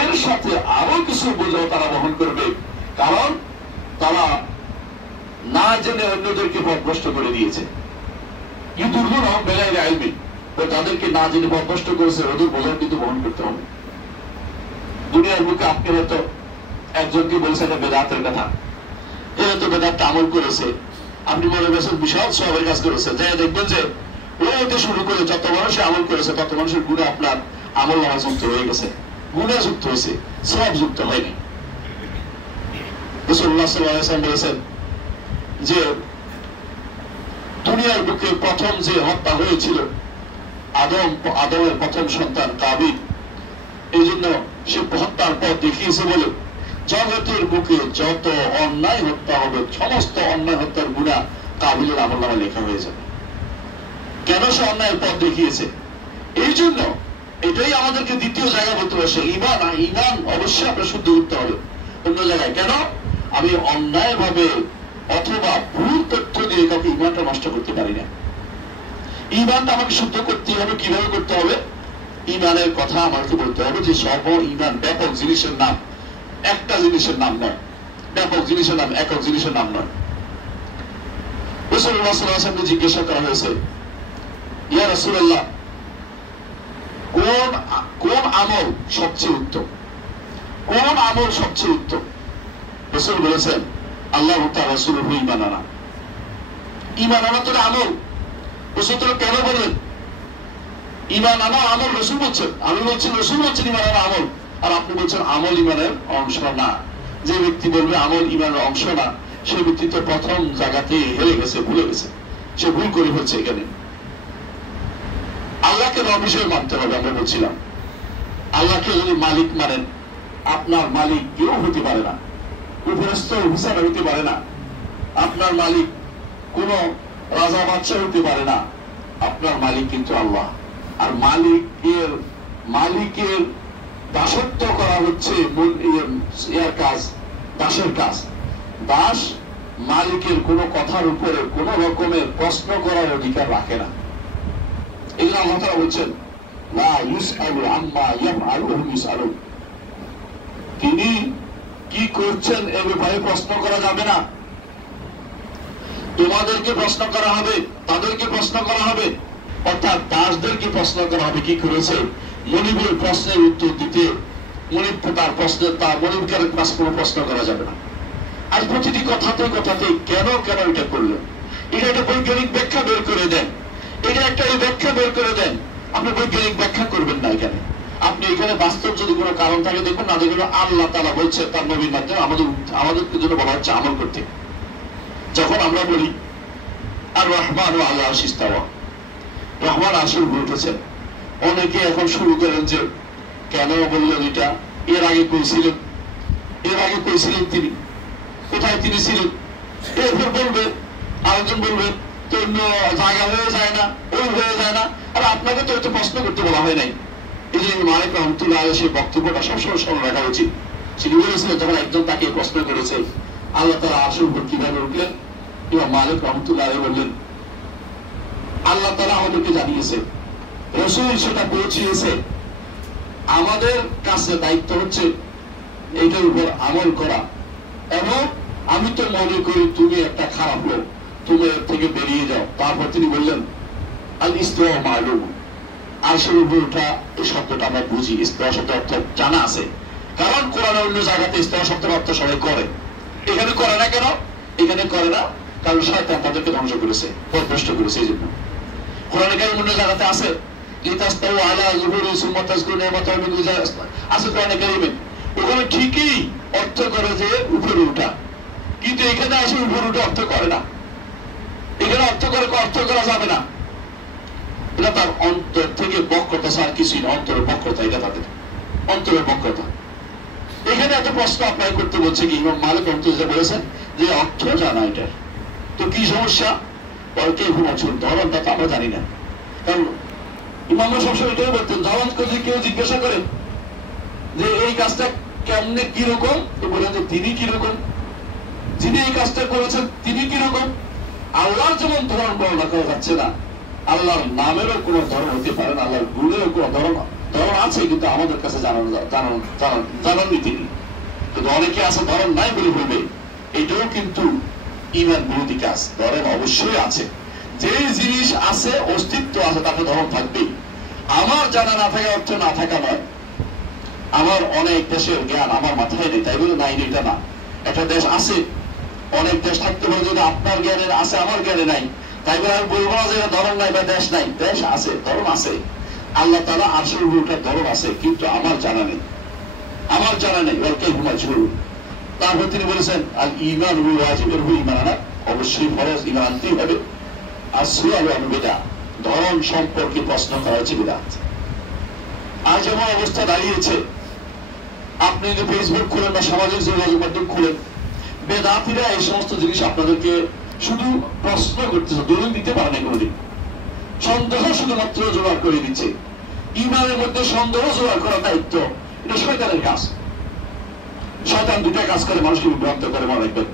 এর সাথে আরো কিছু বোঝা তারা বহন করবে, কারণ তারা না জেনে অন্যদেরকে পথভ্রষ্ট করে দিয়েছে। ইউদুল্লুনা বিগাইরি ইলমিন, তাদেরকে না জেনে পথভ্রষ্ট করেছে, ওদের বোঝা কিন্তু বহন করতে হবে। দুনিয়ার বুকে আপনি হয়তো একজনকে বলছে একটা বেদাতের কথা, এরা তো বেদাতটা আমল করেছে, আপনি মনে করছেন বিশাল সবের কাজ করেছে, যাই দেখবেন যে ওইতে শুরু করে যত মানুষে আমল করেছে তত মানুষের গুণে আপনার আমল নামা যুক্ত হয়ে গেছে, গুণে যুক্ত হয়েছে, সব যুক্ত হয়নি। রাসূলুল্লাহ সাল্লাল্লাহু আলাইহি ওয়াসাল্লাম বলেছেন যে দুনিয়ার বুকে প্রথম যে হত্যা হয়েছিল আদমের প্রথম সন্তান কাবিল, এই জন্য সে হত্যার পর দেখিয়েছে বলে জগতের বুকে যত অন্যায় হত্যা হবে সমস্ত অন্যায় হত্যার গুণা কাবিলের আমল নামে লেখা হয়ে যাবে। কেন সে অন্যায়ের পথ দেখিয়েছে? এই জন্য এটাই আমাদেরকে দ্বিতীয় জায়গা বলতে পারছে ঈমান অবশ্যই আমরা শুদ্ধ করতে হবে। অন্য জায়গায় কেন? আমি অন্যায় ভাবে অথবা ভুল তথ্য দিয়ে কাউকে ঈমানটা নষ্ট করতে পারি না। ঈমানটা আমাকে শুদ্ধ করতে হবে। কিভাবে করতে হবে? ঈমানের কথা আমাকে বলতে হবে যে সব ঈমান ব্যাপক জিনিসের নাম, একটা জিনিসের নাম নয়, ব্যাপক জিনিসের নাম, একক জিনিসের নাম নয়। রাসূলুল্লাহ সাল্লাল্লাহু আলাইহি ওয়াসাল্লামকে জিজ্ঞাসা করা হয়েছে, ইয়া রাসূলুল্লাহ, কোন আমল সবচেয়ে উত্তম? কোন আমল সবচেয়ে উত্তম? রাসূল বলেছেন, আল্লাহু তাআলা রাসূলুহু ঈমান আনা। ঈমান আনা তো আমল। রাসূল তো কেন বলেন ঈমান আনা আমল? রাসূল বলছেন, আমি বলছি রাসূল বলছেন ঈমান আনা আমল, আর আপনি বলছেন আমল ঈমানের অংশ না। যে ব্যক্তি বলবে আমল ঈমানের অংশ না, সে ব্যক্তি তো প্রথম জায়গাতে হেরে গেছে, ভুলে গেছে, সে ভুল করে ফেলছে। এখানে আল্লাহকে রব হিসেবে মানতে হবে। আমরা বলছিলাম আল্লাহকে যদি মালিক মানেন, আপনার মালিক কেউ হতে পারে না, উপরস্থ অফিসার হতে পারে না, আপনার মালিক কোন রাজা বাদশাহ হতে পারে না, আপনার মালিক কিন্তু আল্লাহ। আর মালিকের দাসত্ব করা হচ্ছে কাজ, দাসের কাজ। দাস মালিকের কোনো কথার উপরে কোন রকমের প্রশ্ন করার অধিকার রাখে না। এই জন্য আল্লাহ তাআলা বলছেন লা ইউসআলু আম্মা ইয়াফআলু ওয়া হুম ইউসআলুন, তিনি কি করছেন এ ব্যাপারে প্রশ্ন করা যাবে না। তোমাদেরকে প্রশ্ন করা হবে, তাদেরকে প্রশ্ন করা হবে, অর্থাৎ দাসদেরকে প্রশ্ন করা হবে কি করেছে। মনিবের প্রশ্নের উত্তর দিতে মনিব তার প্রশ্নের মনিবকে কোনো প্রশ্ন করা যাবে না। আর প্রতিটি কথাতে কথাতে কেন কেন এটা করলেন, এটা একটা বৈজ্ঞানিক ব্যাখ্যা বের করে দেন, এটা একটা ব্যাখ্যা বের করে দেন। আপনি বৈজ্ঞানিক ব্যাখ্যা করবেন না এখানে, আপনি এখানে বাস্তব যদি কোনো কারণ থাকে দেখুন না, দেখুন আল্লাহ তাআলা বলছে তার নবীর মাধ্যমে আমাদেরকে জন্য বলা হচ্ছে আমল করতে। যখন আমরা বলি আর রহমান ও আল্লাহ ইস্তাওয়া, রহমান আসল উঠেছেন, অনেকে এখন শুরু করেন যে কেন বললেন এটা, এর আগে কইছিলেন, এর আগে কইছিলেন তিনি, কোথায় তিনি ছিলেন, এরপর বলবে আরেকজন বলবে তো অন্য জায়গা হয়ে যায় না, ওই হয়ে যায় না। আর আপনাকে তো একটু প্রশ্ন করতে বলা হয় নাই। এই যে মালিক রহমতুল্লাহ সেই বক্তব্যটা সবসময় স্মরণ রাখা উচিত। তিনি বলেছিলেন যখন একজন তাকে প্রশ্ন করেছে আল্লাহ তাআলা আরশের উপর কিভাবে উঠলেন, ইমাম মালিক রহমতুল্লাহ বললেন আল্লাহ তাআলা আমাদেরকে জানিয়েছে, রাসূল সেটা পৌঁছিয়েছে, আমাদের কাছে দায়িত্ব হচ্ছে এইটার উপর আমল করা। এবং আমি তো মনে করি তুমি একটা খারাপ লোক, তুমি এর থেকে বেরিয়ে যাও। তারপর তিনি বললেন আল ইস্তিওয়া মালুম, আরশের উপর ওঠা এই শব্দটা আমরা বুঝি, ইস্তিওয়া শব্দের অর্থ জানা আছে, কারণ কোরআনের অন্য জায়গাতে ইস্তিওয়া শব্দের অর্থ সবাই করে, এখানে করে না কেন? এখানে করে না কারণ শয়তান তাদেরকে ধ্বংস করেছে, পথভ্রষ্ট করেছে। এই জন্য কোরআনে কারিমের অন্য জায়গাতে আছে লিতাস্তাউ আলা যুহুরি সুম্মা তাযকুরু নি'মাতাল্লাহি মিন আছে কোরআনে কারিমে, ওখানে ঠিকই অর্থ করে যে উপরে উঠা, কিন্তু এখানে আসে উপরে উঠে অর্থ করে না। এখানে অর্থ করা যাবে না, এটা তার অন্তর থেকে বক্রতা ছাড়া কিছুই না, অন্তরের বক্রতা, এটা তাদের অন্তরের বক্রতা। এখানে এত প্রশ্ন অ্যাপ্লাই করতে বলছে কি ইমাম মালিক রহমতুল্লাহ বলেছেন যে অর্থ জানা এটার, তো কি সমস্যা? কে ঘুমাচ্ছেন ধরনটা তো আমরা জানি না। কারণ ইমাম সবসময় এটাই বলতেন, ধরন যদি কেউ জিজ্ঞাসা করে যে এই কাজটা কেমনে কিরকম, তো বলেন যে তিনি কিরকম, যিনি এই কাজটা করেছেন তিনি কিরকম। আল্লাহর যেমন ধরন বর্ণনা করা যাচ্ছে না, আল্লাহর নামেরও কোনো ধরন হতে পারে না, আল্লাহর গুণেরও কোনো ধরন আছে, কিন্তু আমাদের কাছে জানাননি তিনি। কিন্তু অনেকে আছে ধরন নাই বলে বলবে, এটাও কিন্তু ঈমান বিরোধী কাজ। ধরন অবশ্যই আছে, যে জিনিস আছে অস্তিত্ব আছে তাকে ধরন থাকবেই। আমার জানা না থাকা অর্থ না থাকা নয়। আমার অনেক দেশের জ্ঞান আমার মাথায় নেই তাই বলে নাই এটা না। একটা দেশ আছে, অনেক দেশ থাকতে পারে, যদি আপনার জ্ঞানে আছে আমার জ্ঞানে নাই, তাই বলে আমি বলবো না যে ধরন নাই বা দেশ নাই। দেশ আছে, ধরন আছে, আল্লাহ তাআলা আরশের উপর ওঠার ধরন আছে, কিন্তু আমার জানা নেই, আমার জানা নেই। তারপর তিনি বলেছেন আল ঈমান ওয়াজিব, এর উপর ঈমান আনা অবশ্যই ফরজ, ঈমান আনতেই হবে। আর সুআলু আন বিদআহ, ধরন সম্পর্কে প্রশ্ন করা হচ্ছে বিদআত। আজ এমন অবস্থা দাঁড়িয়েছে, আপনি যদি ফেসবুক খুলেন বা সামাজিক যোগাযোগ মাধ্যম খুলেন, বেদাতিরা এই সমস্ত জিনিস আপনাদেরকে শুধু প্রশ্ন করতেছে, দলিল দিতে পারে না কোনোদিন। সন্দেহ শুধুমাত্র জোগাড় করে দিচ্ছে। ঈমানের মধ্যে সন্দেহ জোগাড় করার দায়িত্ব এটা শয়তানের কাজ। শয়তান দুটা কাজ করে মানুষকে বিভ্রান্ত করে, মনে রাখবেন।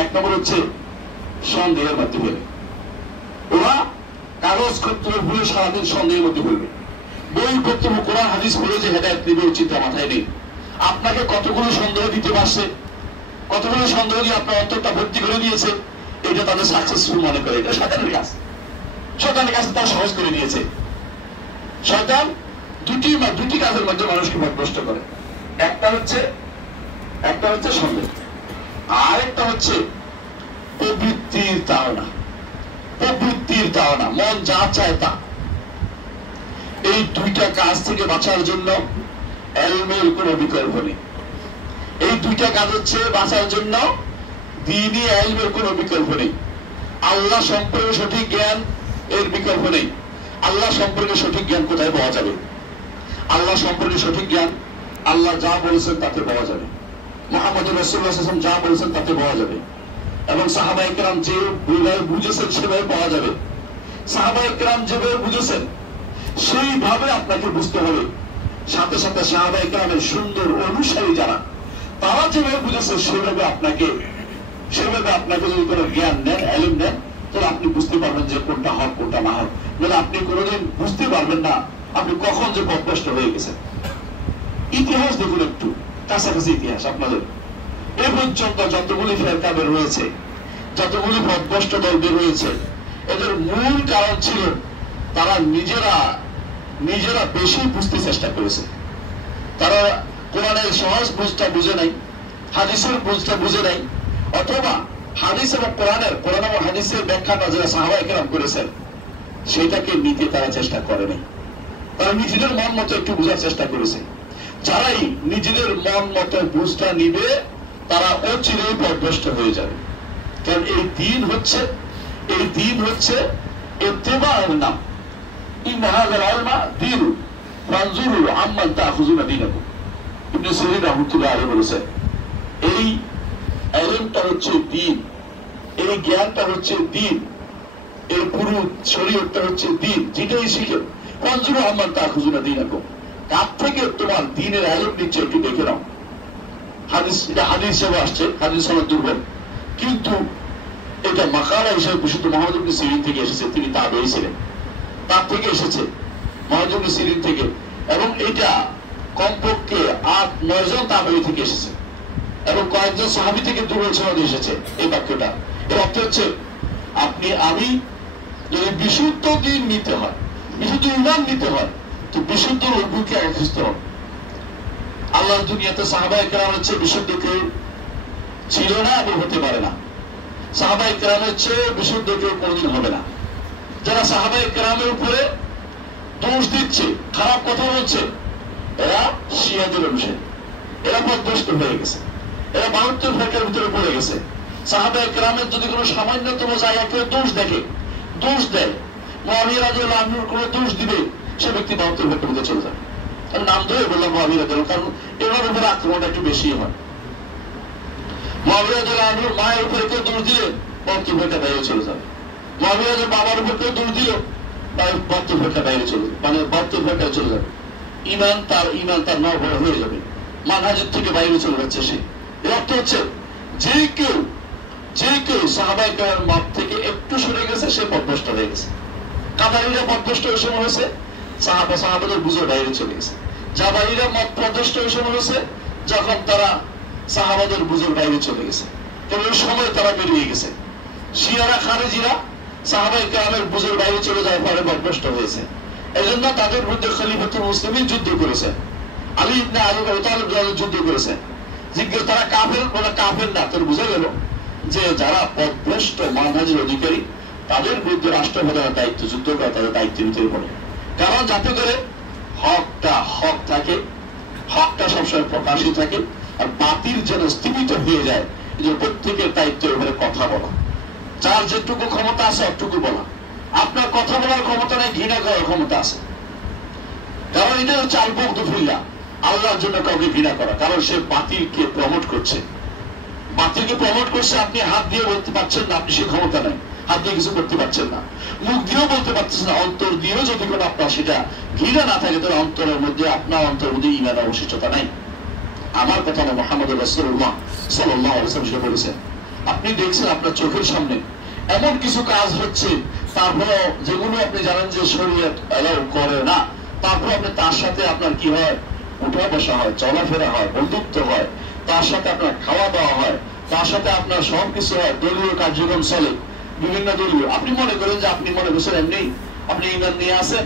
এক নম্বর হচ্ছে সন্দেহের মাধ্যমে, ওরা কাগজ পত্র ভুলে সারাদিন সন্দেহের মধ্যে বলবে। বই পত্র কোরআন হাদিস বলে যে হেদায়েত নিবে চিন্তা মাথায় নেই। আপনাকে কতগুলো সন্দেহ দিতে পারছে, কতগুলো সন্দেহ দিয়ে আপনার অন্তরটা ভর্তি করে দিয়েছে, এটা তাদের সাকসেসফুল মনে করে। এটা শয়তানের কাজ, শয়তানের কাছে তারা সহজ করে দিয়েছে। শয়তান দুটি কাজের মধ্যে মানুষকে পথভ্রষ্ট করে। একটা হচ্ছে সন্দেহ, আরেকটা হচ্ছে প্রবৃত্তির তাড়না। প্রবৃত্তির তাড়না, মন যা চায় তা। এই দুইটা কাজ থেকে বাঁচার জন্য ইলমের কোনো বিকল্প নেই। এই দুইটা কাজ হচ্ছে বাঁচার জন্য দ্বীনি ইলমের কোনো বিকল্প নেই। আল্লাহ সম্পর্কে সঠিক জ্ঞান এর বিকল্প নেই। আল্লাহ সম্পর্কে সঠিক জ্ঞান কোথায় পাওয়া যাবে? আল্লাহ সম্পর্কে সঠিক জ্ঞান আল্লাহ যা বলেছেন তাতে পাওয়া যাবে, মুহাম্মদ রাসূলুল্লাহ সাল্লাল্লাহু আলাইহি ওয়াসাল্লাম যা বলেছেন তাতে পাওয়া যাবে, এবং সাহাবায়ে কেরাম যেভাবে বুঝেছেন সেভাবে পাওয়া যাবে। সাহাবায়ে কেরাম যেভাবে বুঝেছেন সেইভাবে আপনাকে বুঝতে হবে। সাথে সাথে সাহাবায়ে কেরামের সুন্দর অনুসারী যারা, তারা যেভাবে বুঝেছে সেভাবে আপনাকে সেভাবে আপনাকে যদি কোনো জ্ঞান নেন, এলিম নেন, তাহলে আপনি বুঝতে পারবেন যে কোনটা হক কোনটা না হক। মানে আপনি কোনোদিন বুঝতে পারবেন না আপনি কখন যে পথভ্রষ্ট হয়ে গেছেন। ইতিহাস দেখুন একটু, কাছাকাছি ইতিহাস আপনাদের। এ পর্যন্ত যতগুলি ফেরকা বের হয়েছে, যতগুলি পথভ্রষ্ট দল বের হয়েছে, এদের মূল কারণ ছিল তারা নিজেরা বেশি বুঝতে চেষ্টা করেছে। তারা কোরআনের সহজ বুঝটা বুঝে নাই, হাদিসের বুঝটা বুঝে নাই, অথবা হাদিস এবং কোরআন এবং হাদিসের ব্যাখ্যাটা যারা সাহাবায়ে কেরাম করেছেন সেটাকে নিতে তারা চেষ্টা করে নাই। তারা নিজেদের মন মতো একটু বোঝার চেষ্টা করেছে। যারাই নিজেদের মন মতো বুঝটা নিবে তারা অচিরেই পথভ্রষ্ট হয়ে যাবে। কারণ এই দিন হচ্ছে ইত্তেবাউর নাম। ইন্না হাযাল ইলমা দীন ফানজুরু আম্মান তাখুযুনা দীনাকুম। ইবনে সিরিন রাহমাতুল্লাহ আলাইহি বলেছেন, এই ইলমটা হচ্ছে দিন, এই জ্ঞানটা হচ্ছে দিন, এই পুরো শরীয়তটা হচ্ছে দিন। যেটাই শিখে ফানজুরু আম্মান তাখুযুনা দীনাকুম, কার থেকে তোমার দ্বীনের ইলম নিচ্ছে একটু দেখে নাও। হাদিস, এটা হাদিস হিসেবে আসছে, হাদিস সনদ দুর্বল, কিন্তু এটা মাকালা হিসেবে বিশুদ্ধ মুহাম্মদ ইবনে সিরিন থেকে এসেছে। তিনি তাবেঈ ছিলেন, তার থেকে এসেছে, মুহাম্মদ ইবনে সিরিন থেকে। এবং এটা কমপক্ষে 8-9 জন তাবেঈ থেকে এসেছে এবং কয়েকজন সাহাবী থেকে দুর্বল সনদে এসেছে এই বাক্যটা। এর অর্থ হচ্ছে আপনি আমি যদি বিশুদ্ধ দ্বীন নিতে হয়, বিশুদ্ধ ঈমান নিতে হয়, তো বিশুদ্ধ রূপকে অভ্যস্ত হন। আল্লাহর দুনিয়াতে সাহাবায়ে কেরাম হচ্ছে বিশুদ্ধ কেউ ছিল না এবং হতে পারে না। সাহাবায়ে কেরামের চেয়ে বিশুদ্ধ কেউ কোনদিন হবে না। যারা সাহাবায়ে কেরামের উপরে দোষ দিচ্ছে, খারাপ কথা বলছে, এরা শিয়াদের অনুসারী, এরা পথভ্রষ্ট হয়ে গেছে, এরা 72 ফেরকার ভিতরে পড়ে গেছে। সাহাবায়ে কেরামের যদি কোনো সামান্যতম জায়গায় কেউ দোষ দেখে, দোষ দেয়, মুআবিয়া রাদিয়াল্লাহু আনহুর কোনো দোষ দিবে, সে ব্যক্তি 72 ফেরকার ভিতরে চলে যাবে। আমি নাম ধরে বললাম মুআবিয়া রাদিয়াল্লাহু, কারণ এর উপরে আক্রমণটা একটু বেশি হয়। মুআবিয়া রাদিয়াল্লাহু আনহুর মায়ের উপরে কেউ দোষ দিলে 72 ফেরকার বাইরে চলে যাবে। মুআবিয়া রাদিয়াল্লাহু বাবার উপরে কেউ দোষ দিল, 72 ফেরকার বাইরে চলে যাবে, মানে 72 ফেরকার চলে যাবে। ঈমান তার নরবর হয়ে যাবে, মানহাজের থেকে বাইরে চলে যাচ্ছে সে। এর অর্থ হচ্ছে যে কেউ সাহাবায়ে কেরামের মত থেকে একটু সরে গেছে সে পথভ্রষ্ট হয়ে গেছে। কাদারীরা পথভ্রষ্ট হয়ে সময় হয়েছে, সাহাবাদের বুঝে বাইরে চলে গেছে। জাবারীরা মত পথভ্রষ্ট হয়ে সময় হয়েছে যখন তারা সাহাবাদের বুঝের বাইরে চলে গেছে, তবে ওই সময় তারা বেরিয়ে গেছে। শিয়ারা খারেজিরা সাহাবায়ে কেরামের বুঝের বাইরে চলে যাওয়ার পরে পথভ্রষ্ট হয়েছে। এই জন্য তাদের বিরুদ্ধে খলিফাতুল মুসলিমিন যুদ্ধ করেছেন, আলী ইবনে আবু তালিব যুদ্ধ করেছেন। জিজ্ঞেস তারা কাফের, বলে কাফের না। তোর বোঝা গেল যে যারা পথভ্রষ্ট মানহাজের অধিকারী তাদের বিরুদ্ধে রাষ্ট্রপ্রধানের দায়িত্ব, যুদ্ধ করা তাদের দায়িত্বের ভিতরে পড়ে। কারণ যাতে করে হক থাকে, হকটা সবসময় প্রকাশিত থাকে, আর বাতিল যেন স্থিমিত হয়ে যায়। এই যে প্রত্যেকের দায়িত্বের উপরে কথা বলা, যার যেটুকু ক্ষমতা আছে অতটুকু বলা। আপনার কথা বলার ক্ষমতা নেই, ঘৃণা করার ক্ষমতা আছে। কারণ এটা হচ্ছে আল-বুগদুফিল্লাহ, আল্লাহর জন্য কাউকে ঘৃণা করা, কারণ সে বাতিলকে প্রমোট করছে। আপনি হাত দিয়ে বলতে পারছেন না, আপনি সে ক্ষমতা নেই, হাত দিয়ে কিছু করতে পারছেন না, মুখ দিয়েও বলতে পারছেন না, অন্তর দিয়েও যদি কোনো আপনার সেটা ঘৃণা না থাকে, তাহলে অন্তরের মধ্যে আপনার অন্তরের মধ্যে ঈমান অবশিষ্টতা নাই। আমার কথা না, মুহাম্মদ রাসূলুল্লাহ সাল্লাল্লাহু আলাইহি ওয়াসাল্লাম সেটা বলেছেন। আপনি দেখছেন আপনার চোখের সামনে এমন কিছু কাজ হচ্ছে, তারপরে যেগুলো আপনি জানেন যে শরীয়ত এলাও করে না, তারপরে আপনি তার সাথে আপনার কি হয়, উঠা বসা হয়, চলাফেরা হয়, বন্ধুত্ব হয়, তার সাথে আপনার খাওয়া দাওয়া হয়, তার সাথে আপনার সব কিছু হয়, দলীয় কার্যক্রম চলে, বিভিন্ন দলীয়। আপনি মনে করেন যে আপনি মনে করছেন এমনি আপনি ঈমান নিয়ে আসেন,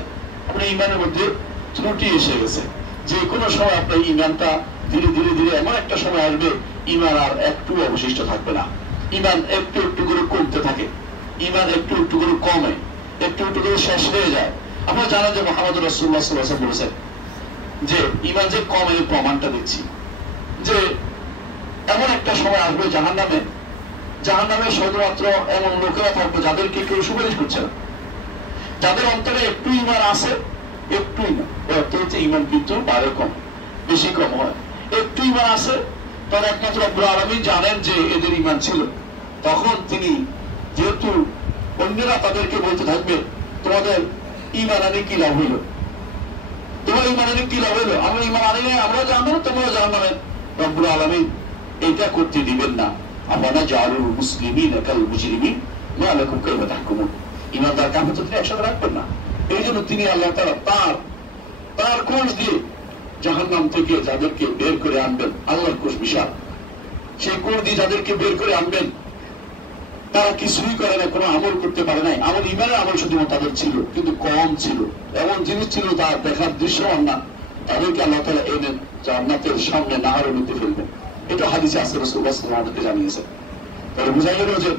আপনার ঈমানের মধ্যে ত্রুটি এসে গেছে। যে কোনো সময় আপনার ঈমানটা ধীরে ধীরে ধীরে এমন একটা সময় আসবে ঈমান আর একটু অবশিষ্ট থাকবে না। ঈমান একটু একটু করে কমতে থাকে, ঈমান একটু একটু করে কমে, একটু একটু করে শেষ হয়ে যায়। আপনারা জানেন যে মুহাম্মদ রাসূলুল্লাহ সাল্লাল্লাহু আলাইহি ওয়াসাল্লাম বলেছেন যে ঈমান যে কমে, প্রমাণটা দিচ্ছি যে এমন একটা সময় আসবে জাহান্নামে শুধুমাত্র এমন লোকেরা থাকবে যাদেরকে কেউ সুপারিশ করছে না, যাদের অন্তরে একটু ঈমান আছে, একটুই না, অর্থ হচ্ছে ঈমান কিন্তু বাড়ে কম, বেশি কম হয়। একটু ঈমান আছে, তখন একমাত্র রব্বুল আলামিন জানেন যে এদের ঈমান ছিল। তখন তিনি, যেহেতু অন্যরা তাদেরকে বলতে থাকবে তোমাদের ঈমান আনে কি লাভ হইল, তোমার ঈমান আনে কি লাভ হইল, আমরা ঈমান আনি নাই, আমরা জানবো, তোমরা জানবে। রব্বুল আলামিন এটা করতে দিবেন না। আফানা জাআলুল মুসলিমিনা কাল মুজরিমিন মা লাকুম কাইফা তাহকুমুন। ঈমানদার কাফের তো তিনি একসাথে রাখবেন না। এই জন্য তিনি আল্লাহ তাআলা তার কোষ দিয়ে জাহান্নাম থেকে যাদেরকে বের করে আনবেন, আল্লাহর কোষ বিশাল, সেই কোষ দিয়ে যাদেরকে বের করে আনবেন তারা কিছুই করে না, কোনো আমল করতে পারে নাই। আমল ঈমানের আমল শুধুমাত্র তাদের ছিল, কিন্তু কম ছিল, এমন জিনিস ছিল তার দেখার দৃশ্যমান না। তাদেরকে আল্লাহ তাআলা এনে জান্নাতের সামনে নাহারের মধ্যে ফেলবেন। এটা হাদিসে আছে, রাসূলুল্লাহ সাল্লাল্লাহু আলাইহি ওয়াসাল্লাম আমাদেরকে জানিয়েছেন। তাহলে বোঝা গেল যে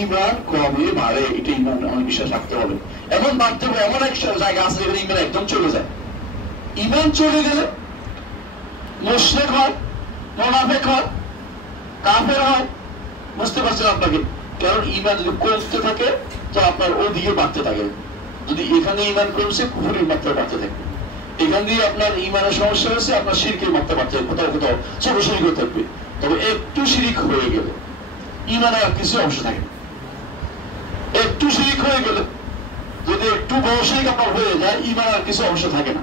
ঈমান কমে বাড়ে, এটা ঈমান অনেক বিশ্বাস রাখতে হবে। এমন বাড়তে হবে, এমন এক জায়গা আছে যেখানে ঈমান একদম চলে যায়। ঈমান চলে গেলে মুশরিক হয়, মুনাফিক হয়, কাফের হয়। বুঝতে পারছেন আপনাকে? কারণ ঈমান যদি কমতে থাকে তো আপনার ওদিকে বাড়তে থাকে। যদি এখানে ঈমান কমছে, কুফরের মাত্রা বাড়তে থাকে। এখান দিয়ে আপনার ঈমানের সমস্যা হয়েছে, আপনার শিরকের মাত্রা বাড়তে থাকে, কোথাও কোথাও ছোট শিরক থাকবে। তবে একটু শিরিক হয়ে গেলে ঈমানের আর কিছু অংশ থাকে না। একটু শিরিক হয়ে গেলে, যদি একটু বড় শিরিক আপনার হয়ে যায়, ঈমানের আর কিছু অংশ থাকে না।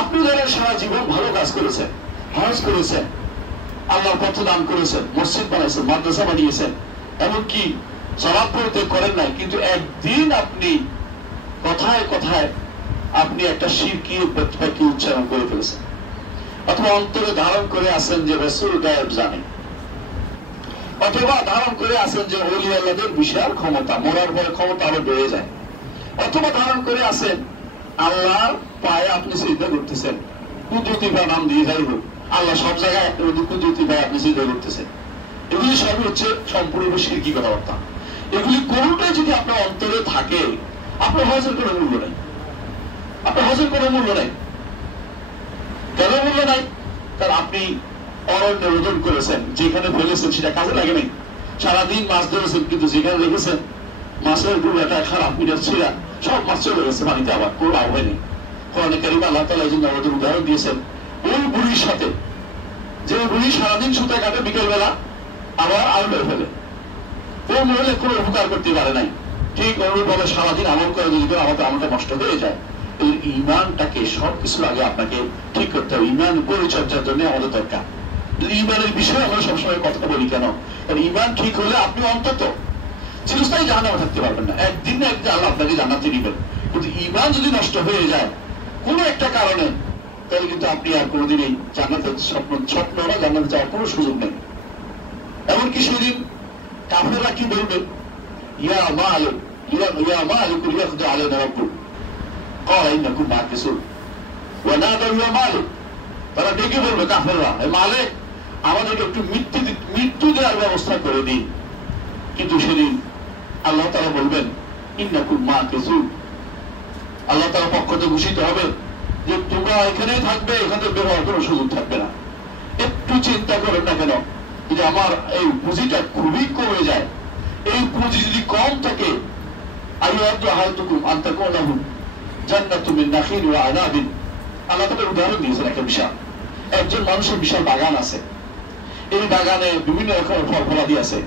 আপনি যারা সারা জীবন ভালো কাজ করেছেন, হজ করেছেন, আল্লাহর পথে দান করেছেন, মসজিদ বানাইছেন, মাদ্রাসা বানিয়েছেন, এমনকি সালাত পড়তে করেন নাই, কিন্তু একদিন আপনি কথায় কথায় আপনি একটা শিরকি বাক্য উচ্চারণ করে ফেলেছেন, অথবা অন্তরে ধারণ করে আছেন যে রাসূল গায়েব জানে, অথবা ধারণ করে আছেন যে ওলি আল্লাহদের বিশাল ক্ষমতা, মরার পরে ক্ষমতা আরো বেড়ে যায়, অথবা ধারণ করে আছেন আল্লাহর পায়ে আপনি সিজদা করতেছেন, কুদরতি বা নাম দিয়ে যাই হোক, আল্লাহ সব জায়গায় একটা কুদরতি পায়ে আপনি সিজদা করতেছেন। এগুলি সবই হচ্ছে সম্পূর্ণ শিরকি কথাবার্তা। এগুলি কোনটাই যদি আপনার অন্তরে থাকে, আপনার হজের কোনো মূল্য নাই। আপনার হজের কোনো মূল্য নাই। কেন মূল্য নাই? কারণ আপনি অরণ্য রোদন করেছেন, যেখানে ফেলেছেন সেটা কাজে লাগে নাই। সারাদিন মাছ ধরেছেন, কিন্তু যেখানে রেখেছেন মাছের গুঁড়াটা খারাপ, মিটার ছিঁড়া, সব মাছ চলে গেছে পানিতে, আবার কোনো লাভ হয়নি। কোরআনে কারিমে আল্লাহ তাআলা এই জন্য আমাদের উদাহরণ দিয়েছেন ওই বুড়ির সাথে, যে বুড়ি সারাদিন সুতা কাটে, বিকেল বেলা আবার আলু ফেলে, ওই মহিলা কোনো উপকার করতে পারে নাই। ঠিক অনুরূপভাবে সারাদিন আমল করে যদি আমাদের আমলটা নষ্ট হয়ে যায়। এই ঈমানটাকে সবকিছুর আগে আপনাকে ঠিক করতে হবে। ঈমান পরিচর্যার জন্য আমাদের দরকার। ঈমানের বিষয়ে আমরা সবসময় কথা বলি কেন? কারণ ঈমান ঠিক হলে আপনি অন্তত চিরস্থায়ী জাহান্নামে থাকতে পারবেন না। একদিন না একদিন আল্লাহ আপনাকে জান্নাতে দিবেন। কিন্তু ঈমান যদি নষ্ট হয়ে যায় কোনো একটা কারণে, তাহলে কিন্তু আপনি আর কোনোদিন এই জান্নাতের স্বপ্ন বা জান্নাতে যাওয়ার কোনো সুযোগ নেই। এমনকি সেদিন কাফেররা কি বলবে? ইয়া মালিক ইয়া মালিক লিয়াকদি আলাইনা রাব্বুক ক্বালা ইন্নাকুম মাকিসুন ওয়া নাদাউ ইয়া মালিক। তারা ডেকে বলবে কাফেররা, হে মালিক, আমাদেরকে একটু মৃত্যু দেওয়ার ব্যবস্থা করে দিন। কিন্তু সেদিন আল্লাহ তাআলা বলবেন ইন্নাকুম মাকিসুন। আল্লাহ তাআলার পক্ষ থেকে ঘোষিত হবে যে তোমরা এখানেই থাকবে, এখান থেকে বের হওয়ার কোনো সুযোগ থাকবে না। একটু চিন্তা করেন না কেন যে আমার এই পুঁজিটা খুবই কমে যায়। এই পুঁজি যদি কম থাকে, আল্লাহ তাআলা উদাহরণ দিয়েছেন একটা বিশাল, একজন মানুষের বিশাল বাগান আছে, এই বাগানে বিভিন্ন রকমের ফল ফলাদি আছে।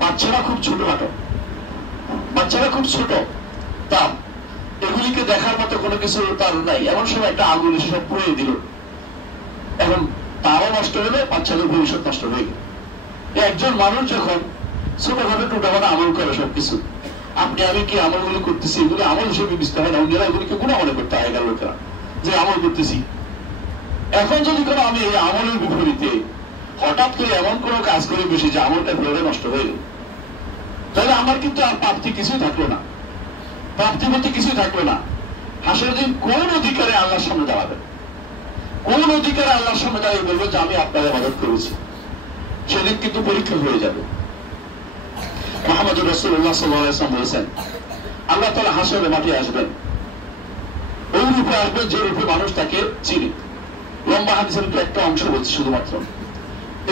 বাচ্চারা খুব ছোটখাটো, বাচ্চারা খুব ছোট, তা এগুলিকে দেখার মতো কোনো কিছু তার নাই। এমন সময় একটা আগুন এসে সব পুড়িয়ে দিল। এখন তারও নষ্ট হলে বাচ্চাদের ভবিষ্যৎ নষ্ট হয়ে গেল। একজন মানুষ যখন ছোটখাটো টুটাখাটো আমল করে সবকিছু, আপনি আমি কি আমলগুলি করতেছি, এগুলি আমল হিসেবে বুঝতে হয় না, অন্যরা এগুলিকে গুণা মনে করতে হয় লোকেরা যে আমল করতেছি। এখন যদি কোনো আমি এই আমলের বিপরীতে হঠাৎ করে এমন কোনো কাজ করে বসি যে আমলটা ফেলে নষ্ট হয়ে গেল, তাহলে আমার কিন্তু আর প্রাপ্তি কিছুই থাকলো না, প্রাপ্তি বলতে কিছুই থাকলো না। হাসরের দিন কোন অধিকারে আল্লাহর সামনে দাঁড়াবে? কোন অধিকারে আল্লাহর সামনে দাঁড়িয়ে বলবো যে আমি আপনার ইবাদত করেছি? সেদিন কিন্তু পরীক্ষা হয়ে যাবে। মুহাম্মদুর রাসূলুল্লাহ সাল্লাল্লাহু আলাইহি ওয়াসাল্লাম বলেছেন, আল্লাহ তাআলা হাসরের মাঠে আসবেন, ওই রূপে আসবেন যে রূপে মানুষ তাকে চিনে। লম্বা হাদিসের একটা অংশ বলছি শুধুমাত্র।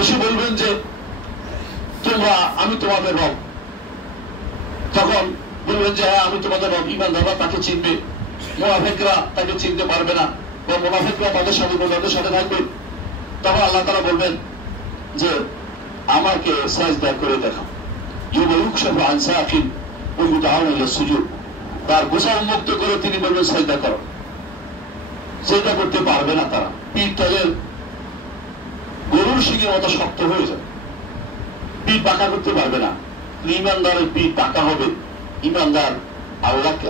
এসে বলবেন যে তোমরা, আমি তোমাদের রব। তখন বলবেন যে হ্যাঁ আমি তোমাদের রব। ঈমানদাররা তাকে চিনবে, মুনাফিকরা তাকে চিনতে পারবে না, বা মুনাফিকরা তাদের সাথে থাকবে। তখন আল্লাহ তাআলা বলবেন যে আমাকে সাজদা করে দেখাও। ইউকশাফু আন সাকিন ওয়া ইউদআউনা ইলা সুজুদ। তার গোছা উন্মুক্ত করে তিনি বলবেন সাজদা করো। সেটা করতে পারবে না তারা, পিঠ তাদের গরুর শিঙের মতো শক্ত হয়ে যাবে। পিঠ পাকা করতে পারবে না। ইমানদারের পিঠ পাকা হবে, ইমানদার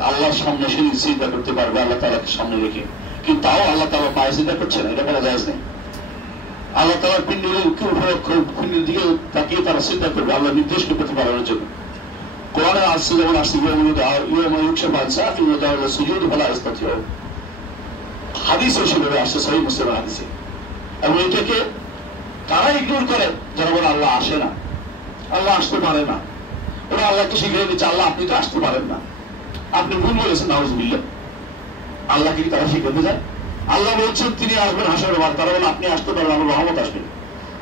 আল্লাহর সামনে সে চিন্তা করতে পারবে, আল্লাহ তাআলাকে সামনে রেখে। কিন্তু তাও আল্লাহ তাআলা পায়ে চিন্তা করছে না, এটা বলা যায় না। আল্লাহ তাআলার পিণ্ডের দিকে তাকিয়ে তারা চিন্তা করবে আল্লাহ নির্দেশকে প্রতিপালনের জন্য। কোরআনে আসছে যেমন আসছে হাদিসে সেভাবে আসছে, সহিহ মুসলিমের হাদিসে। এবং এটাকে তারা ইগনোর করে যারা বলে আল্লাহ আসে না, আল্লাহ আসতে পারে না। ওরা আল্লাহকে শিখিয়ে দিচ্ছে আল্লাহ আপনি তো আসতে পারেন না, আপনি ভুল বলেছেন, নাউজুবিল্লাহ। আল্লাহকে কি তারা শিখাতে যায়? আল্লাহ বলছেন তিনি আসবেন হাসরের মাঠে, তারা বলে আপনি আসতে পারেন, আমার রহমত আসবেন।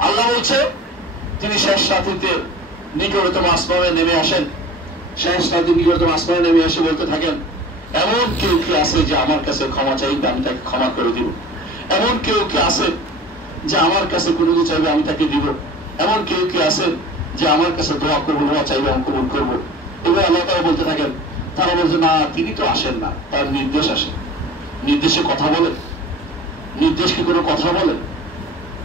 আল্লাহ বলছে তিনি শেষ রাত্রিতে নিকটতম আসমানে নেমে আসেন, শেষ রাত্রি নিকটতম আসমানে নেমে এসে বলতে থাকেন এমন কেউ কি আছে যে আমার কাছে ক্ষমা চাইবে আমি তাকে ক্ষমা করে দিব, এমন কেউ কি আছে যে আমার কাছে কোনো কিছু চাইবে আমি তাকে দিব, এমন কেউ কি আছে যে আমার কাছে দোয়া করবো, দোয়া চাইবে আমি কবুল করবো। এবার আল্লাহ তাআলা বলতে থাকেন, তারা বলছে না তিনি তো আসেন না, তার নির্দেশ আসে। নির্দেশে কথা বলে? নির্দেশ কি কোনো কথা বলে?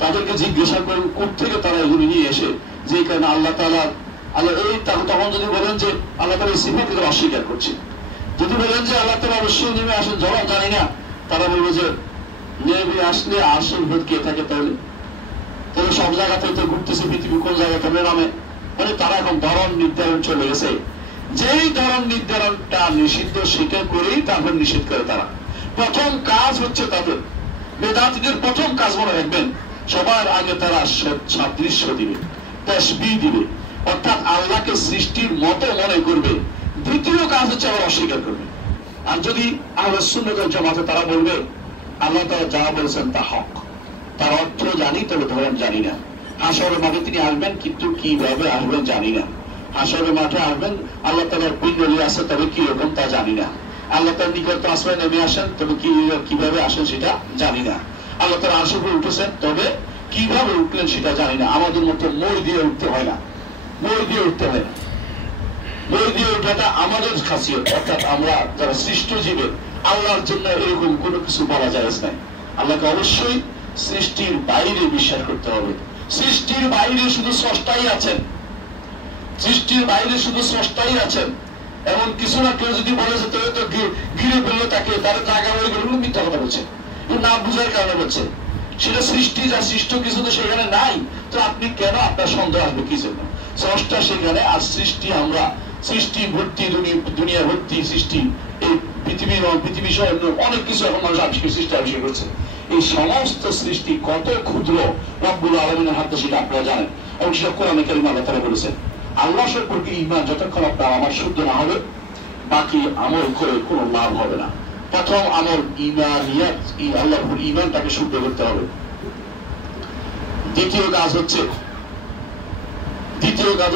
তাদেরকে জিজ্ঞাসা করেন কোথেকে তারা এগুলো নিয়ে এসে, যে কারণে আল্লাহ তাআলা এই তখন যদি বলেন যে আল্লাহ তাআলা সিফাতকে অস্বীকার করছে, যদি বলেন যে আল্লাহ তাআলা অবশ্যই নেমে আসেন, জবাব জানি না, তারা বলবে যে নেমে আসলে আসল ভূত কে থাকে তাহলে? তাহলে সব জায়গা থেকে ঘুরতেছে পৃথিবী, কোন জায়গা থেকে নামে? মানে তারা এখন ধরন নির্ধারণ চলে গেছে, যেই ধরন নির্ধারণটা নিষিদ্ধ সেটা করেই তারপর নিষেধ করে তারা। প্রথম কাজ হচ্ছে তাদের বেদাতীদের প্রথম কাজ মনে রাখবেন, সবার আগে তারা সাদৃশ্য দিবে, তাসবিহ দিবে, অর্থাৎ আল্লাহকে সৃষ্টির মতো মনে করবে। দ্বিতীয় কাজ হচ্ছে আবার অস্বীকার করবে। আর যদি আহলে সুন্নাত ওয়াল জামাতে তারা বলবে আল্লাহ তাআলা যা বলেছেন তা হক, তার অর্থ জানি তবে ধরন জানি না। হাসরের মাঠে তিনি আসবেন কিন্তু কিভাবে আসবেন জানি না। হাসরের মাঠে আসবেন, আল্লাহ তাআলার পিণ্ডলি আছে তবে কি রকম তা জানি না। আল্লাহ তাআলা নিকট আসমানে নেমে আসেন তবে কিভাবে আসেন সেটা জানি না। আল্লাহ তাআলা আরশের উপরে উঠেছেন তবে কিভাবে উঠলেন সেটা জানি না। আমাদের মতো মই দিয়ে উঠতে হয় না, মই দিয়ে উঠতে হয় না। মই দিয়ে উঠাটা আমাদের খাসিয়ত, অর্থাৎ আমরা যারা সৃষ্ট জীবের আল্লাহর জন্য এরকম কোনো কিছু বলা যায় না। আল্লাহকে অবশ্যই সৃষ্টির বাইরে বিশ্বাস করতে হবে। সৃষ্টির বাইরে শুধু স্রষ্টাই আছেন, সৃষ্টির বাইরে শুধু স্রষ্টাই আছেন। এমন কিছু না কেউ যদি বলে যে তোর তো ঘিরে ফেললো তাকে, তার জায়গা হয়ে গেল, মিথ্যা কথা বলছে, না বুঝার কারণে বলছে। সেটা সৃষ্টি, যা সৃষ্ট কিছু তো সেখানে নাই, তো আপনি কেন আপনার সন্দেহ আসবে কি জন্য? স্রষ্টা সেখানে, আর সৃষ্টি আমরা, সৃষ্টি ভর্তি, দুনিয়া ভর্তি সৃষ্টি। এই পৃথিবী সহ অনেক কিছু এখন মানুষ সৃষ্টি আবিষ্কার করছে। এই সমস্ত সৃষ্টি কত ক্ষুদ্র রব্বুল আলামিনের হাতে সেটা আপনারা জানেন, এবং সেটা কোরআনে কারিমে আল্লাহ তাআলা বলেছেন। আল্লাহ সম্পর্কে ঈমান যতক্ষণ আপনার আমার শুদ্ধ না হবে, বাকি আমল করে কোনো লাভ হবে না। প্রথম আমল ঈমানিয়াত, আল্লাহর ঈমানটাকে শুদ্ধ করতে হবে। দ্বিতীয় কাজ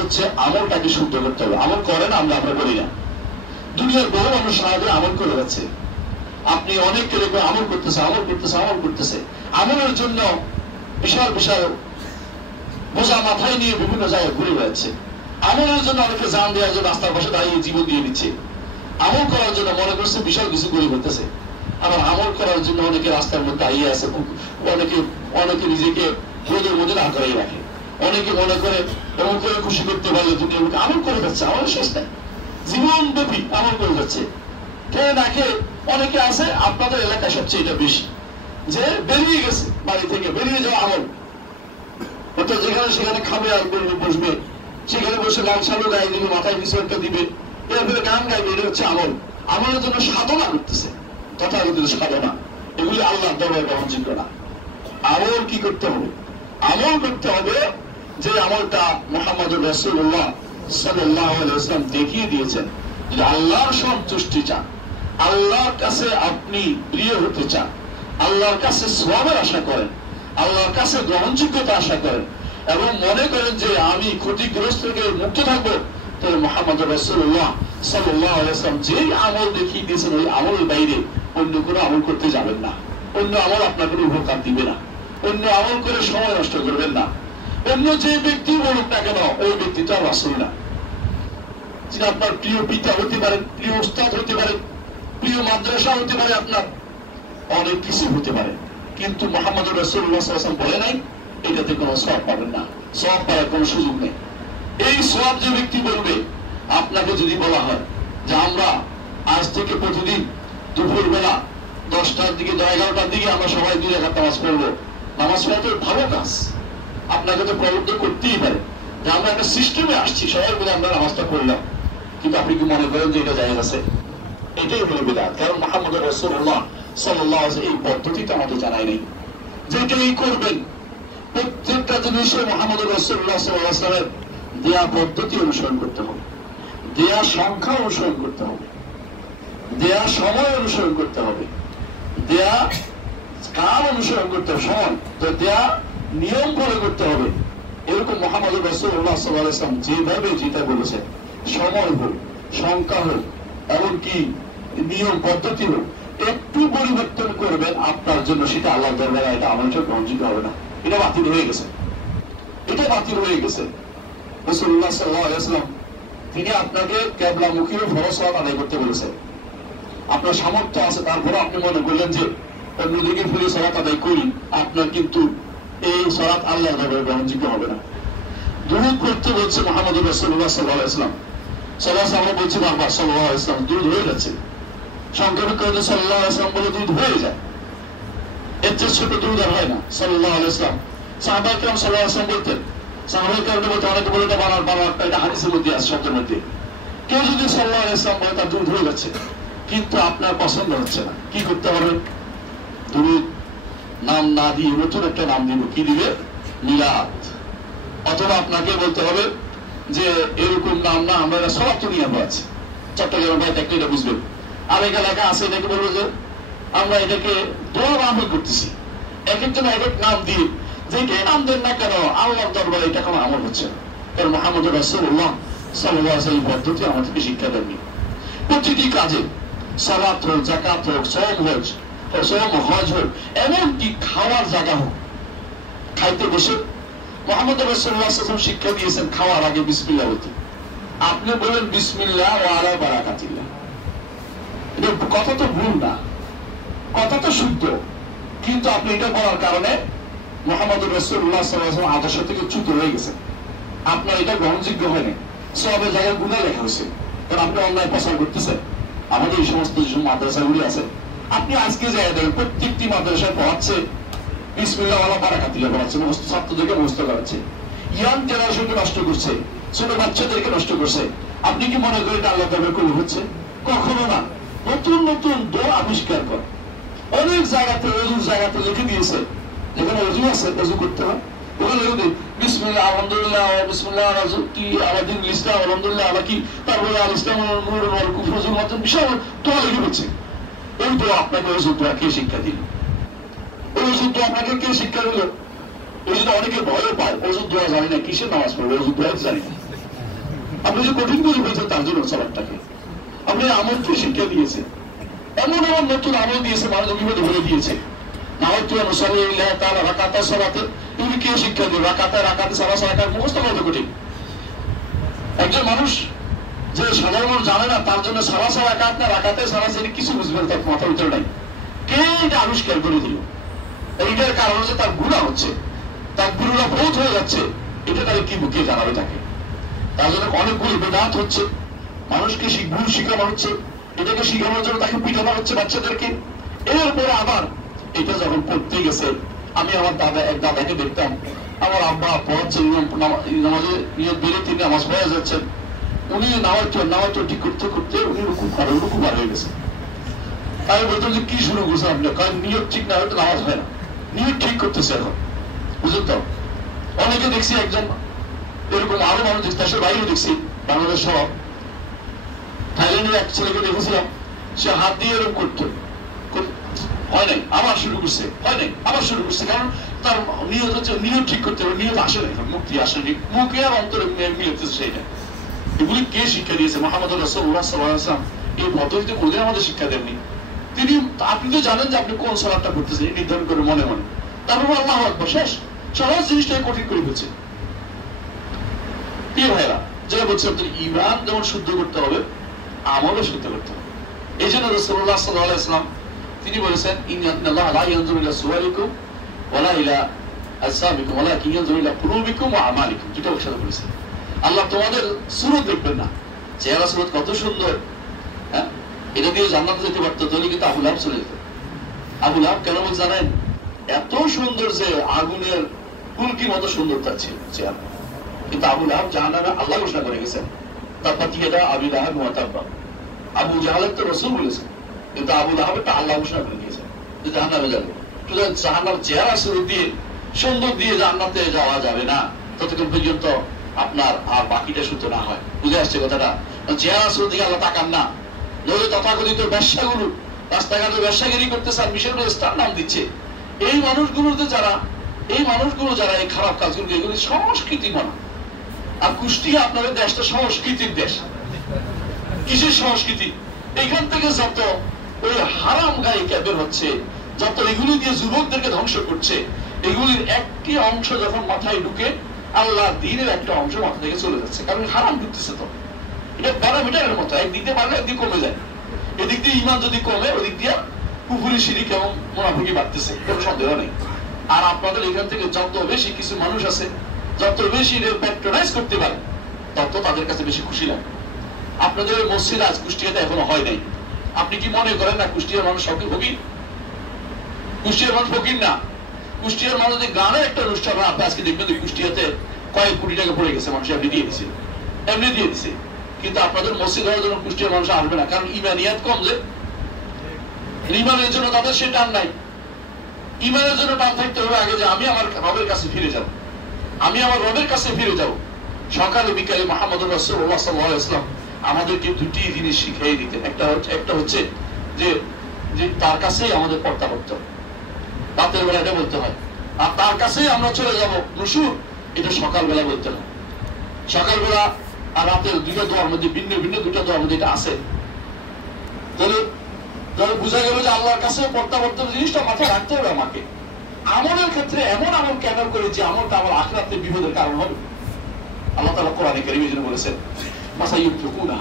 হচ্ছে আমলটাকে শুদ্ধ করতে হবে। আমল করেন আমরা বলি না, দুনিয়ার বহু মানুষ সাহায্যে আমল করে যাচ্ছে। আপনি অনেক কেউ আমল করতেছে, আমলের জন্য বিশাল বিশাল বোঝা মাথায় নিয়ে বিভিন্ন জায়গায় ঘুরে বেড়াচ্ছে। আমলের জন্য অনেকে জান দেওয়ার জন্য রাস্তার পাশে দাঁড়িয়ে জীবন দিয়ে দিচ্ছে। আমল করার জন্য মনে করছে বিশাল কিছু করে ফেলতেছে। আবার আমল করার জন্য অনেকে রাস্তার মধ্যে দাঁড়িয়ে আছে, অনেকে নিজেকে রোদের মধ্যে দাঁড় করাই রাখে। অনেকে মনে করে এমন করে খুশি করতে পারলে দুনিয়া আমল করে যাচ্ছে, আমলের শেষ নাই, জীবন ব্যাপী আমল করে যাচ্ছে। খেয়ে না খেয়ে অনেকে আছে, আপনাদের এলাকায় সবচেয়ে এটা বেশি, যে বেরিয়ে গেছে বাড়ি থেকে, বেরিয়ে যাওয়া আমল। অর্থাৎ যেখানে সেখানে খাবে আর বসবে, সেখানে বসে লাল সালু গায়ে দিবে, মাথায় কিছু একটা দিবে, এরপরে গান গাইবে। এটা হচ্ছে আমল। আমলের জন্য সাধনা করতেছে, তথাকথিত সাধনা। এগুলি আল্লাহর দরবারে গ্রহণযোগ্য না। আমল কি করতে হবে? আমল করতে হবে যে আমলটা মুহাম্মদুর রাসূলুল্লাহ সাল্লাল্লাহু আলাইহি ওয়াসাল্লাম দেখিয়ে দিয়েছেন। যদি আল্লাহর সন্তুষ্টি চান, আল্লাহর কাছে আপনি প্রিয় হতে চান, আল্লাহর কাছে সওয়াবের আশা করেন, আল্লাহর কাছে গ্রহণযোগ্যতা আশা করেন, এবং মনে করেন যে আমি ক্ষতিগ্রস্ত থেকে মুক্ত থাকবো, তাহলে মুহাম্মদুর রাসূলুল্লাহ সাল্লাল্লাহু আলাইহি ওয়াসাল্লাম যে আমল দেখিয়ে দিয়েছেন ওই আমলের বাইরে অন্য কোনো আমল করতে যাবেন না। অন্য আমল আপনার কোনো উপকার দিবে না। অন্য আমল করে সময় নষ্ট করবেন না। অন্য যে ব্যক্তি বলুক না কেন, ওই ব্যক্তি তো রাসূল না। যিনি আপনার প্রিয় পিতা হতে পারেন, প্রিয় উস্তাদ হতে পারেন, প্রিয় মাদ্রাসা হতে পারে, আপনার অনেক কিছু হতে পারে, কিন্তু মুহাম্মদুর রাসূলুল্লাহ সাল্লাল্লাহু আলাইহি ওয়াসাল্লাম বলে নাই এটাতে কোনো সওয়াব পাবেন না, সওয়াব পাওয়ার কোনো সুযোগ নেই। এই সওয়াব যে ব্যক্তি বলবে, আপনাকে যদি বলা হয় যে আমরা আজ থেকে প্রতিদিন দুপুরবেলা 10টার দিকে 11টার দিকে আমরা সবাই 2 রাকাত নামাজ পড়বো, নামাজ পড়া তো ভালো কাজ, আপনাকে তো প্রলব্ধ করতেই পারে যে আমরা একটা সিস্টেমে আসছি, সবাই মিলে আমরা নামাজটা করলাম। কিন্তু আপনি কি মনে করেন যে এটা জায়েজ আছে? এটাই হলো বিদআত। কারণ মুহাম্মদ রাসূলুল্লাহ সাল্লাল্লাহু আলাইহি ওয়াসাল্লাম এই পদ্ধতিটা আমাদের জানাই নেই। যেটাই করবেন প্রত্যেকটা জিনিসে মুহাম্মদ রাসূলুল্লাহ সাল্লাল্লাহু আলাইহি ওয়াসাল্লামের দেয়া পদ্ধতি অনুসরণ করতে হবে, দেয়া সংখ্যা অনুসরণ করতে হবে, দেয়া সময় অনুসরণ করতে হবে, দেয়া কাল অনুসরণ করতে হবে, সময় তো দেয়া নিয়ম করে করতে হবে। এরকম মুহাম্মদ রাসূলুল্লাহ সাল্লাল্লাহু আলাইহি ওয়াসাল্লাম যেভাবে যেটা বলেছেন, সময় হোক, সংখ্যা হোক, এমনকি নিয়ম পদ্ধতি হোক, একটু পরিবর্তন করবেন আপনার জন্য সেটা আল্লাহর দরবারে এটা আমার জন্য গ্রহণযোগ্য হবে না, এটা বাতিল হয়ে গেছে, এটা বাতিল হয়ে গেছে। রাসূলুল্লাহ সাল্লাল্লাহু আলাইহি ওয়াসাল্লাম তিনি আপনাকে কিবলামুখী ফরজ সালাত আদায় করতে বলেছেন। আপনার সামর্থ্য আছে, তারপরে আপনি মনে করলেন যে অন্যদিকে ফিরে সালাত আদায় করি, আপনার কিন্তু এই সালাত আল্লাহর দরবারে গ্রহণযোগ্য হবে না। দুরূদ পড়তে বলছে মুহাম্মদ রাসূলুল্লাহ সাল্লাল্লাহু আলাইহি ওয়াসাল্লাম, সাল্লাল্লাহু আমরা বলছি বারবার সাল্লাল্লাহু আলাইহি ওয়াসাল্লাম, দুরূদ হয়ে যাচ্ছে, সংক্ষেপে করে সাল্লাল্লাহু আলাইহি ওয়াসাল্লাম বলে দুরূদ হয়ে যায়, এর চেয়ে ছোট দুরূদ আর হয় না। সাল্লাল্লাহু আলাইহি ওয়াসাল্লাম সাহাবায়ে কেরাম সাল্লাল্লাহু আলাইহি ওয়াসাল্লাম বলতেন, সাহাবায়ে কেরাম বলতে অনেকে বলে এটা বানার এটা হাদিসের মধ্যে আছে, শব্দের মধ্যে। কেউ যদি সাল্লাল্লাহু আলাইহি ওয়াসাল্লাম বলে তার দুরূদ হয়ে যাচ্ছে, কিন্তু আপনার পছন্দ হচ্ছে না, কি করতে হবে? দুরূদ নাম না দিয়ে নতুন একটা নাম দিব, কি দিবে? মিলাদ। অথবা আপনাকে বলতে হবে যে এরকম নাম না, আমরা এটা সলাতুন নিয়ম আছে, চট্টগ্রাম ভাই দেখলে এটা বুঝবেন। আরেক এলাকা আছে এটাকে বলবো যে আমরা এটাকে দোয়া আমল করতেছি, এক একজন এক এক নাম দিয়ে, যেটাই নাম দেন না কেন আল্লাহর দরবারে এটা কোনো আমল হচ্ছে না। কারণ মুহাম্মদ রাসূলুল্লাহ সাল্লাল্লাহু আলাইহি ওয়াসাল্লাম পদ্ধতি আমাদেরকে শিক্ষা দেননি। প্রতিটি কাজে, সালাত হোক, যাকাত হোক, সওম হজ হোক, এমনকি খাওয়ার জায়গা হোক, খাইতে বসে মুহাম্মদ রাসূলুল্লাহ সাল্লাল্লাহু আলাইহি ওয়াসাল্লাম শিক্ষা দিয়েছেন খাওয়ার আগে বিসমিল্লাহ বলতে। আপনি বলেন বিসমিল্লাহ ওয়া আলা বারাকাতিল্লাহ, এটা কথা তো ভুল না, কথা তো শুদ্ধ, কিন্তু আপনি এটা বলার কারণে মুহাম্মদ রাসূলুল্লাহ সাল্লাল্লাহু আলাইহি ওয়াসাল্লাম আদর্শ থেকে চ্যুত হয়ে গেছেন, আপনার এটা গ্রহণযোগ্য হয়নি, সবের জায়গায় গুনাহ লেখা হয়েছে, কারণ আপনি অন্যায় প্রচার করতেছেন। আমাদের এই সমস্ত যে মাদ্রাসাগুলি আছে, আপনি আজকে জায়গা দেখেন প্রত্যেকটি মাদ্রাসায় পড়াচ্ছে বিসমিল্লাহ ওয়া বারাকাতুল্লাহ পড়াচ্ছে, ছাত্রদেরকে মুখস্থ করাচ্ছে, ইয়াং জেনারেশনকে নষ্ট করছে, ছোট বাচ্চাদেরকে নষ্ট করছে। আপনি কি মনে করেন এটা আল্লাহ তাআলা কবুল হচ্ছে? কখনো না। নতুন নতুন দোয়া আবিষ্কার করে অনেক জায়গাতে, ওযুর জায়গাতে লিখে দিয়েছে, যেখানে ওযু আছে ওযু করতে হয়, ওখানে লিখে দিই বিসমিল্লাহ আলহামদুলিল্লাহ বিসমিল্লাহ রাজুকি আলাদিন ইসলাম আলহামদুলিল্লাহ আলাকি, তারপরে আল ইসলাম নূর ওয়াল কুফরুল মতন বিশাল দোয়া লিখে দিচ্ছে। ওই দোয়া আপনাকে ওযুর দোয়া কে শিক্ষা দিল? ওই ওযুর দোয়া আপনাকে কে শিক্ষা দিল? ওই জন্য অনেকে ভয় পায়, ওযুর দোয়া জানি না, কিসের নামাজ পড়বে, ওযুর দোয়া জানি না। আপনি যে কঠিন করে হয়েছে তার জন্য সালাতটাকে আপনি আমল কে শিক্ষা দিয়েছে, এমন এমন নতুন আমল দিয়েছে, মানুষ বিপদে ভরে দিয়েছে। নাওয়াইতু আন উসাল্লি লিল্লাহি তাআলা রাকাতা সালাতে, তুমি কে শিক্ষা দিল? রাকাতে সালাত রাকাত মুখস্থ করা কঠিন। একজন মানুষ যে সাধারণ মানুষ জানে না, তার জন্য সালাত রাকাত না রাকাতে সালাত কিছু বুঝবেন তার মাথার ভিতরে নাই। কে এটা আবিষ্কার করে দিল? এইটার কারণ হচ্ছে তার গুনাহ হচ্ছে, তার গুনাহ বহুত হয়ে যাচ্ছে, এটা তাকে কি বুকে জানাবে তাকে? তার জন্য অনেকগুলি বিদআত হচ্ছে, মানুষকে ভুল শিখানো হচ্ছে, এটাকে শিখানোর জন্য তাকে পিটানো হচ্ছে বাচ্চাদেরকে। এরপরে আবার এটা যখন পড়তে গেছে, আমি আমার এক দাদাকে দেখতাম, আমার আব্বা পড়াচ্ছেন নামাজে নিয়ত বেড়ে তিনি নামাজ পড়া যাচ্ছেন, উনি নামাজটা ঠিক করতে করতে উনি রুকু পার হয়ে গেছে। আমি বলতাম যে কি শুরু করছেন আপনি? কারণ নিয়ত ঠিক না হলে নামাজ হয় না, নিয়ত ঠিক করতেছে এখন, বুঝলেন তো? অনেকে দেখছি, একজন এরকম আরো মানুষ দেখছি, দেশের বাইরে দেখছি, বাংলাদেশ সহ থাইল্যান্ডের এক ছেলেকে দেখেছিলাম, সে হাত দিয়ে এরকম করতো, হয় নাই, আবার শুরু করছে, হয় নাই, আবার শুরু করছে, কারণ তার নিয়ত হচ্ছে নিয়ত ঠিক করতে হবে, নিয়ত আসে না, মুক্তি আসেনি, মুখে আর অন্তরে মিলতেছে সেইটা। এগুলি কে শিক্ষা দিয়েছে? মুহাম্মদ রাসূলুল্লাহ সাল্লাল্লাহু আলাইহি ওয়াসাল্লাম এই পদ্ধতিতে কোনদিন আমাদের শিক্ষা দেননি। তিনি, আপনি তো জানেন যে আপনি কোন সালাতটা করতেছেন নির্ধারণ করে মনে মনে, তারপর আল্লাহু আকবার, শেষ। সহজ জিনিসটাকে কঠিন করে ফেলছে। প্রিয় ভাইরা, যেটা বলছি, আপনার ঈমান যেমন শুদ্ধ করতে হবে, আমলও শুদ্ধ করতে হবে। এই জন্য রাসূলুল্লাহ সাল্লাল্লাহু আলাইহি ওয়াসাল্লাম তিনি বলেছেন, ইন্নাল্লাহা লা ইয়ানজুরু ইলা সুওয়ারিকুম ওয়ালা ইলা আজসামিকুম ওয়ালাকিন ইয়ানজুরু ইলা কুলুবিকুম ওয়া আমালিকুম, যেটা একসাথে বলেছেন। আল্লাহ তোমাদের সুরত দেখবেন না, চেহারা সুরত কত সুন্দর, হ্যাঁ, এটা দিয়ে জান্নাতে যেতে পারতো, তাহলে কিন্তু আবু লাহাব চলে যেত। আবু লাহাব কেন বল জানেন? এত সুন্দর যে আগুনের ফুলকির মতো সুন্দর তার ছিল চেহারা। কিন্তু আবু লাহাব জাহান্নামে আল্লাহ ঘোষণা করে গেছেন, তারপর দিয়ে দেওয়া আবু লাহাব মুতাব্বা। আবু জাহালের তো রাসূল বলেছেন, কিন্তু আবু লাহাবটা আল্লাহ ঘোষণা করে দিয়েছেন যে জাহান্নামে যাবে। সুতরাং জাহান্নাম চেহারা সুরত দিয়ে সুন্দর দিয়ে জান্নাতে যাওয়া যাবে না ততক্ষণ পর্যন্ত আপনার আর বাকিটা সূত্র না হয়। বুঝে আসছে কথাটা? চেহারা সুরত দিকে আল্লাহ তাকান না। নইলে তথাকথিত ব্যবসাগুলো রাস্তাঘাটে ব্যবসাগিরি করতেছে আর বিশেষ করে স্টার নাম দিচ্ছে, এই মানুষগুলো যারা এই খারাপ কাজগুলো, এগুলি সংস্কৃতি মানা। আর কুষ্টিয়া আপনাদের দেশটা সংস্কৃতির দেশ। কিসের সংস্কৃতি? এখান থেকে যত ওই হারাম গায়িকা বের হচ্ছে, যত এগুলি দিয়ে যুবকদেরকে ধ্বংস করছে, এগুলির একটি অংশ যখন মাথায় ঢুকে, আল্লাহ দ্বীনের একটা অংশ মাথা থেকে চলে যাচ্ছে, কারণ হারাম ঢুকতেছে। তো এটা প্যারামিটারের মতো, একদিক দিয়ে বাড়লে একদিক কমে যায়। এদিক দিয়ে ইমান যদি কমে, ওদিক দিয়ে কুফরি শিরিক এবং মুনাফিকি বাড়তেছে, কোনো সন্দেহ নেই। আর আপনাদের এখান থেকে যত বেশি কিছু মানুষ আছে, যত বেশি প্যাট্রোনাইজ করতে পারে, তত তাদের কাছে বেশি খুশি লাগে। আপনাদের ওই মসজিদ আজ কুষ্টিয়াতে এখনো হয় নাই। আপনি কি মনে করেন না কুষ্টিয়ার মানুষ সবকে ফকির? কুষ্টিয়ার মানুষ ফকির না। কুষ্টিয়ার মানুষ গানের একটা অনুষ্ঠান হয়, আপনি আজকে দেখবেন কুষ্টিয়াতে কয়েক কোটি টাকা পড়ে গেছে, মানুষ এমনি দিয়ে দিছে, এমনি দিয়ে দিছে। কিন্তু আপনাদের মসজিদ হওয়ার জন্য কুষ্টিয়ার মানুষ আসবে না, কারণ ইমানিয়াত কম। যে ইমানের জন্য তাদের সে টান নাই। ইমানের জন্য টান থাকতে হবে আগে যে আমি আমার রবের কাছে ফিরে যাব, আমি আমার রবের কাছে ফিরে যাব। সকালে বিকালে মুহাম্মদুর রাসূলুল্লাহ সাল্লাল্লাহু আলাইহি ওয়াসাল্লাম আমাদেরকে দুটি জিনিস শিখিয়ে দিতেন। একটা হচ্ছে যে তার কাছেই আমাদের পর্দা করতে হবে, রাতের বেলা এটা বলতে হয়। আর তার কাছেই আমরা চলে যাব নুশুর, এটা সকালবেলা বলতে হয়। সকালবেলা আর রাতের দুইটা দোয়ার মধ্যে ভিন্ন ভিন্ন দুইটা দোয়ার মধ্যে এটা আছে। তাহলে বোঝা গেল যে আল্লাহর কাছে প্রত্যাবর্তন জিনিসটা মাথায় রাখতে হবে আমাকে। আমলের ক্ষেত্রে এমন আমল কেন করে যে আমলটা আমার আখিরাতে বিপদের কারণ হবে। আল্লাহ তাআলা কোরআনে কারীমে যেন বলেছেন, মাসায়ুনফিকুনা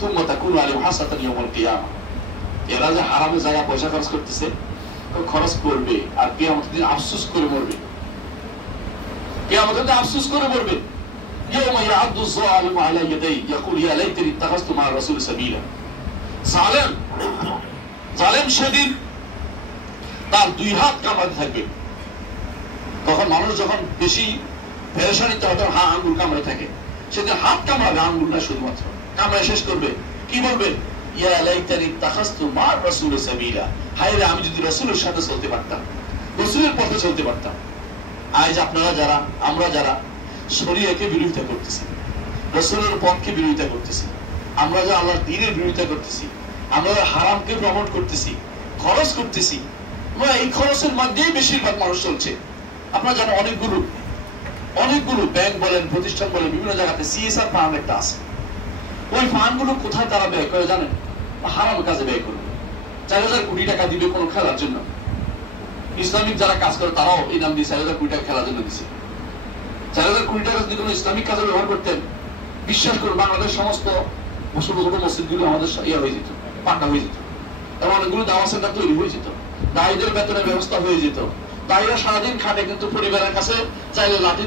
সুম্মা তাকুনু আলাইহিম হাসারাতান ইয়াউমাল কিয়ামা। এরা যে হারামে জায়গা পয়সা খরচ করতেছে, খরচ করবে আর কিয়ামতের দিন আফসোস করে মরবে। কিয়ামতের দিন আফসোস করে মরবে। ইয়াউমা ইয়া'আদু যালিমু আলা ইয়াদাইহি ইয়াকুলু ইয়া লাইতানি ইত্তাখাযতু মা রাসূলি সাবিলা। জালেম সেদিন তার দুই হাত কামড়াতে থাকবে। তখন মানুষ যখন বেশি পেরেশানিতে হয়, তখন আঙ্গুল কামড়ে থাকে, সেদিন হাত কামড়াবে, আঙ্গুল না শুধুমাত্র কামড়ায় শেষ করবে। কি বলবে? ইয়া লাইতানি ইত্তাখাযতু মা রাসূলি সাবিলা। হায় রে, আমি যদি রাসূলের সাথে চলতে পারতাম, রাসূলের পথে চলতে পারতাম। আজ আপনারা যারা, আমরা যারা শরীয়তকে বিরোধিতা করতেছি, রাসূলের পথকে বিরোধিতা করতেছি, আমরা যে আল্লাহর দ্বীনের বিরোধিতা করতেছি, আমরা হারামকে প্রমোট করতেছি, খরচ করতেছি, এই খরচের মধ্যেই বেশিরভাগ মানুষ চলছে। আপনারা জানেন অনেকগুলো ব্যাংক বলেন, প্রতিষ্ঠান বলেন, বিভিন্ন জায়গাতে সিএসআর ফান্ড একটা আছে। ওই ফান্ডগুলো কোথায় তারা ব্যয় করে জানেন? হারাম কাজে ব্যয় করবে। 4000 কোটি টাকা দিবে কোনো খেলার জন্য। ইসলামিক যারা কাজ করে তারাও এই নাম দিয়ে 4000 কোটি টাকা খেলার জন্য দিচ্ছে। 4000 কোটি টাকা যদি কোনো ইসলামিক কাজে ব্যবহার করতেন, বিশ্বাস করুন বাংলাদেশ সমস্ত ছোট ছোট মসজিদগুলো আমাদের ইয়ে হয়ে যেত, পান্ডা হয়ে যেত, এবং অনেকগুলো দাওয়া সেন্টার তৈরি হয়ে যেত, দায়ীদের বেতনের ব্যবস্থা হয়ে যেত। দায়ীরা সারাদিন খাটে, কিন্তু পরিবারের কাছে চাইলে লাঠি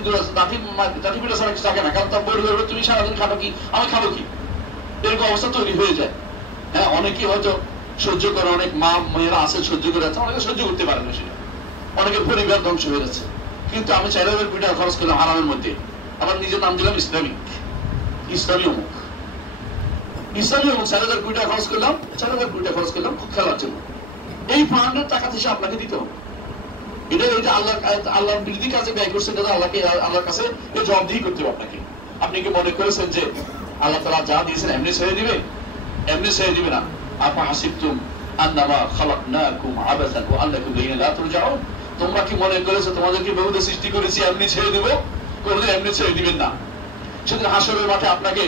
পিঠা ছাড়া কিছু থাকে না, কারণ তার পরিবার তুমি সারাদিন খাটো কি, আমি খাবো কি, এরকম অবস্থা তৈরি হয়ে যায়। হ্যাঁ, অনেকে হয়তো সহ্য করে, অনেক মা মেয়েরা আছে সহ্য করে যাচ্ছে, অনেকে সহ্য করতে পারে না সেটা, অনেকের পরিবার ধ্বংস হয়ে যাচ্ছে। কিন্তু আমি 4000 কোটি টাকা খরচ করলাম হারামের মধ্যে, আবার নিজের নাম দিলাম ইসলামী অমুক, ইসলামী অমুক, 4000 কোটি টাকা খরচ করলাম, 4000 কোটি টাকা খরচ করলাম খেলার জন্য। এই ফান্ডের টাকা থেকে আপনাকে দিতে হবে। এটা আল্লাহর বিরোধী কাজে ব্যয় করছেন, এটা আল্লাহর কাছে জবাবদিহি করতে হবে আপনাকে। আপনি কি মনে করেছেন যে আল্লাহ তাআলা যা দিয়েছেন এমনি ছেড়ে দিবে? এমনি ছেড়ে দিবে না। আফা হাসিবতুম আন্নামা খালাকনাকুম আবাসান ওয়া আন্নাকুম ইলাইনা লা তুরজাউন। তোমরা কি মনে করেছো তোমাদেরকে বেহুদা সৃষ্টি করেছি এমনি ছেড়ে দেব? কোনদিন এমনি ছেড়ে দিবেন না। সেদিন হাসরের মাঠে আপনাকে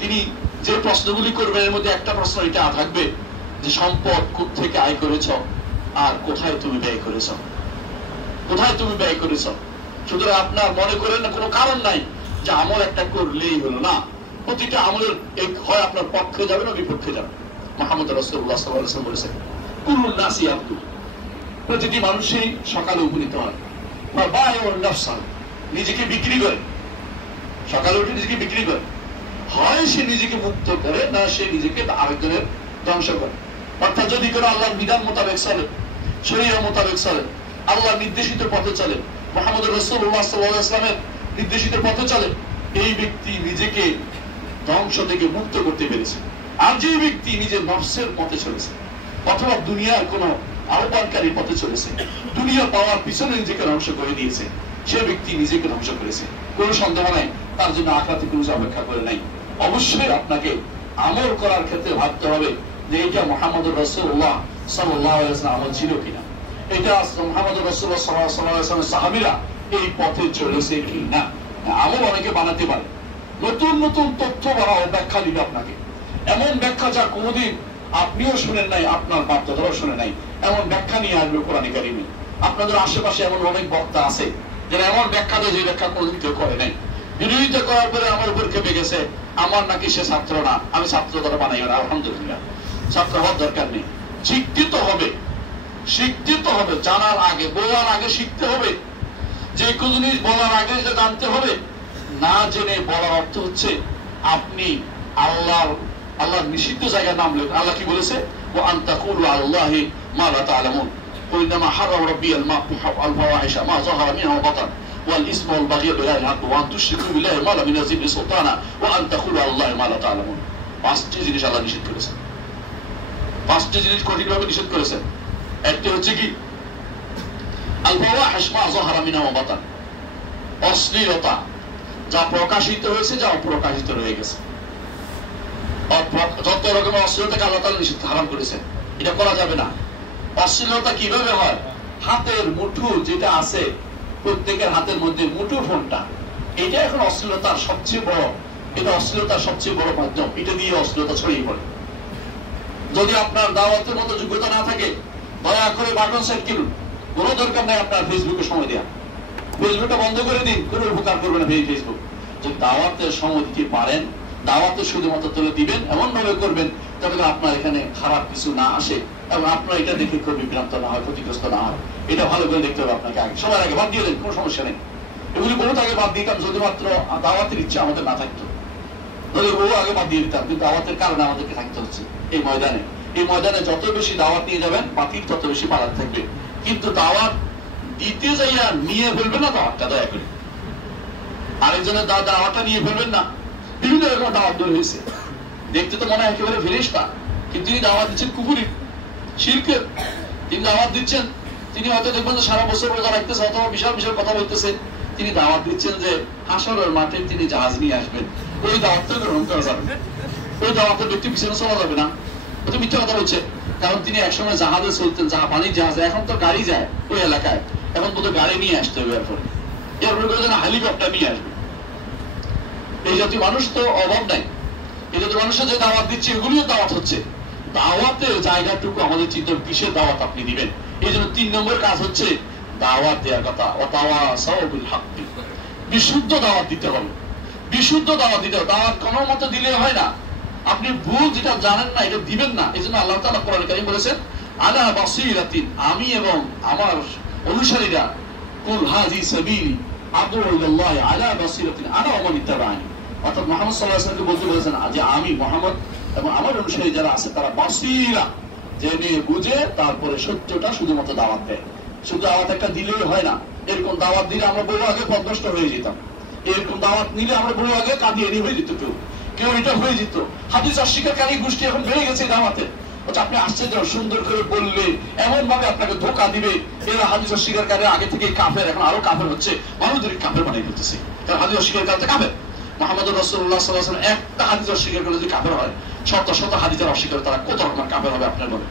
তিনি যে প্রশ্নগুলি করবেন, এর মধ্যে একটা প্রশ্ন এটা থাকবে যে সম্পদ কোত্থেকে আয় করেছ আর কোথায় তুমি ব্যয় করেছ, কোথায় তুমি ব্যয় করেছ। সুতরাং আপনার মনে করেন না কোনো কারণ নাই যে আমল একটা করলেই হলো না। প্রতিটা আমলের হয় আপনার পক্ষে যাবে না বিপক্ষে যাবে। মুহাম্মদ রাসূলুল্লাহ সাল্লাল্লাহু আলাইহি ওয়াসাল্লাম বলেছেন, কুল্লুন নাসি আবদু, প্রতিটি মানুষই সকালে উপনীত হয়, বা বায়ুন নাফসান, নিজেকে বিক্রি করে, সকালে উঠে নিজেকে বিক্রি করে, হয় সে নিজেকে মুক্ত করে, না সে নিজেকে আরেকজনের ধ্বংস করে। অর্থাৎ যদি কোনো আল্লাহর বিধান মোতাবেক চলে, শরীয়ত মোতাবেক চলে, আল্লাহ নির্দেশিত পথে চলে, মুহাম্মদ রাসূলুল্লাহ সাল্লাল্লাহু আলাইহি ওয়াসাল্লামের নির্দেশিত পথে চলে, এই ব্যক্তি নিজেকে ধ্বংস থেকে মুক্ত করতে পেরেছে। আর যে ব্যক্তি নিজের নফসের পথে চলেছে অথবা দুনিয়ার কোন আহ্বানকারী পথে চলেছে, দুনিয়া পাওয়ার পিছনে নিজেকে ধ্বংস করে দিয়েছে, সে ব্যক্তি নিজেকে ধ্বংস করেছে। কোন সন্দেহ নাই, তার জন্য আখিরাতে কোনো অপেক্ষা করে নাই। অবশ্যই আপনাকে আমল করার ক্ষেত্রে ভাবতে হবে যে এটা মুহাম্মদুর রাসূলুল্লাহ সাল্লাল্লাহু আলাইহি ওয়াসাল্লাম আমল ছিল কিনা, এটা মুহাম্মদুর রাসূলুল্লাহ সাল্লাল্লাহু আলাইহি ওয়াসাল্লামের সাহাবীরা এই পথে চলেছে কিনা। আমল অনেকে বানাতে পারে, নতুন নতুন তথ্য বানাও, ব্যাখ্যা দিবে আপনাকে, এমন ব্যাখ্যা যা কোনোদিন আপনিও শুনেন নাই, আপনার বাপ-দাদারাও শুনে নাই, এমন ব্যাখ্যা নিয়ে আসবে কোরআনে কারিমে। আপনাদের আশেপাশে এমন অনেক বক্তা আছে যারা এমন ব্যাখ্যা দেয় যে ব্যাখ্যা কোনোদিন কেউ করে নাই। বিরোধিতা করার পরে আমার উপর খেপে গেছে, আমার নাকি সে ছাত্র না, আমি ছাত্র দ্বারা বানাই না। আলহামদুলিল্লাহ, ছাত্র হওয়ার দরকার নেই। শিক্ষিত হবে, শিক্ষিত হবে, জানার আগে, বলার আগে শিখতে হবে। যে কোনো জিনিস বলার আগে সেটা জানতে হবে। না জেনে বলার অর্থ হচ্ছে আপনি আল্লাহর নিষিদ্ধ জায়গায় নামলেন। আল্লাহ কি বলেছে? ওয়া আন তাকুলু আলাল্লাহি মা লা তা'লামুন ইন্নামা হারাম রাব্বিয়াল ফাওয়াহিশা মা যাহারা মিনহা ওয়া বাতান ওয়াল ইসমা ওয়াল বাগী বিগাইরি হাক্ক ওয়া আন তুশরিকু বিল্লাহি মা লাম ইউনাজ্জিল বিহি সুলতানা ওয়া আন তাকুলু আলাল্লাহি মা লা তা'লামুন। পাঁচটি জিনিস আল্লাহ নিষেধ করেছেন, পাঁচটি জিনিস কঠিনভাবে নিষেধ করেছেন। একটি হচ্ছে কি আল ফাওয়াহিশ মা যাহারা মিনহা ওয়া বাতান, অশ্লীলতা যা প্রকাশিত হয়েছে, যা অপ্রকাশিত রয়ে গেছে। যত রকমের অশ্লীলতাকে আল্লাহ তাআলা নিষিদ্ধ হারাম করেছেন, এটা করা যাবে না। অশ্লীলতা কিভাবে হয়? হাতের মুঠো যেটা আছে, প্রত্যেকের হাতের মধ্যে মুঠো ফোনটা, এটা এখন অশ্লীলতার সবচেয়ে বড়, এটা অশ্লীলতার সবচেয়ে বড় মাধ্যম। এটা দিয়ে অশ্লীলতা ছড়িয়ে পড়ে। যদি আপনার দাওয়াতের মতো যোগ্যতা না থাকে, দয়া করে বাটন সেট কিনুন, কোনো দরকার নাই আপনার ফেসবুকে সময় দেওয়া। ফেসবুকটা বন্ধ করে দিন, কোনো উপকার করবে না এই ফেসবুক। যদি দাওয়াতের সময় দিতে পারেন, দাওয়াতে শুধুমাত্র তুলে দিবেন, এমন ভাবে করবেন তবে আপনার এখানে খারাপ কিছু না আসে এবং আপনার এটা দেখে খুব বিভ্রান্ত না হয়, ক্ষতিগ্রস্ত না হয়। এটা ভালো করে দেখতে হবে আপনাকে। আগে সবার আগে বাদ দিয়ে দেন, কোনো সমস্যা নেই। এগুলি বহুত আগে বাদ দিতাম যদি মাত্র দাওয়াতের ইচ্ছা আমাদের না থাকতো, তাহলে বহু আগে বাদ দিয়ে দিতাম। কিন্তু দাওয়াতের কারণে আমাদেরকে থাকতে হচ্ছে এই ময়দানে। এই ময়দানে যত বেশি দাওয়াত নিয়ে যাবেন, বাতিল তত বেশি বাড়ার থাকবে। কিন্তু দাওয়াত দিতে যাইয়া নিয়ে ফেলবেন না দাওয়াতটা, দয়া করে আরেকজনের দাওয়াতটা নিয়ে ফেলবেন না। বিভিন্ন রকম দাওয়াত দূর হয়েছে, দেখতে তো মনে হয় একেবারে ফেরেশতা, কিন্তু তিনি দাওয়াত দিচ্ছেন কুফরি, শিরকের। তিনি দাওয়াত দিচ্ছেন, তিনি হয়তো দেখবেন যে সারা বছর রোজা রাখতেছে অথবা বিশাল বিশাল কথা বলতেছে, তিনি দাওয়াত দিচ্ছেন যে হাসরের মাঠে তিনি জাহাজ নিয়ে আসবেন। ওই দাওয়াতটা গ্রহণ করা যাবে, ওই দাওয়াতের ব্যক্তি পিছনে চলা যাবে না। ও তো মিথ্যা কথা বলছে, কারণ তিনি একসময় জাহাজে চলতেন, পানির জাহাজে, এখন তো গাড়ি যায় ওই এলাকায়, এখন তো গাড়ি নিয়ে আসতে হবে। এরপরে করে যেন হেলিকপ্টার নিয়ে আসবে। এই জাতীয় মানুষ তো অভাব নাই। এই জাতীয় মানুষের যে দাওয়াত দিচ্ছে, এগুলিও দাওয়াত হচ্ছে। দাওয়াতের জায়গাটুকু আমাদের চিন্তা, কিসের দাওয়াত আপনি দিবেন। এই জন্য 3 নম্বর কাজ হচ্ছে দাওয়াত দেওয়ার কথা। ওয়াতাওয়াসাউ বিল হাক্কি, বিশুদ্ধ দাওয়াত দিতে হবে, বিশুদ্ধ দাওয়াত দিতে হবে। দাওয়াত কোনো মতে দিলে হয় না। আপনি ভুল যেটা জানেন না এটা দিবেন না। এই জন্য আল্লাহ তাআলা কোরআনে কারীম বলেছেন আলা বাসীরাতিন, আমি এবং আমার অনুসারীরা, কুল হাযি সাবিলি আদউ ইলাল্লাহি আলা বাসীরাতিন আনা ওয়া মান ইত্তাবা'আনি। অর্থাৎ মুহাম্মদ সাল্লাল্লাহু আলাইহি ওয়াসাল্লাম বলতে বলেছেন যে আমি মুহাম্মদ এবং আমার অনুসারী যারা আছে তারা বাসীরা, জেনে বুঝে তারপরে সত্যটা শুধুমাত্র দাওয়াত দেয়। শুধু দাওয়াত একটা দিলেই হয় না। এরকম দাওয়াত দিলে আমরা বহু আগে পথভ্রষ্ট হয়ে যেতাম। এরকম দাওয়াত নিলে আমরা বহু আগে কাদিয়ানি হয়ে যেত, কেউ এটা হয়ে যেত। হাদিস অস্বীকারী গোষ্ঠী এখন বেড়ে গেছে দাওয়াতে। আপনি আশ্চর্য সুন্দর করে বললে এমন ভাবে আপনাকে ধোঁকা দিবে। এরা হাদিস অস্বীকারী আগে থেকে কাফের, এখন আরো কাফের হচ্ছে, মানুষদেরকে কাফের বানিয়ে ফেলতেছে। কারণ হাদিস অস্বীকার করতে কাফের। মুহাম্মদুর রাসূলুল্লাহ সাল্লাল্লাহু আলাইহি ওয়াসাল্লাম একটা হাদিস অস্বীকার করলে যদি কাফের হয়, শত শত হাদিসের অস্বীকার তারা কত রকম কাফের হবে আপনার বলে।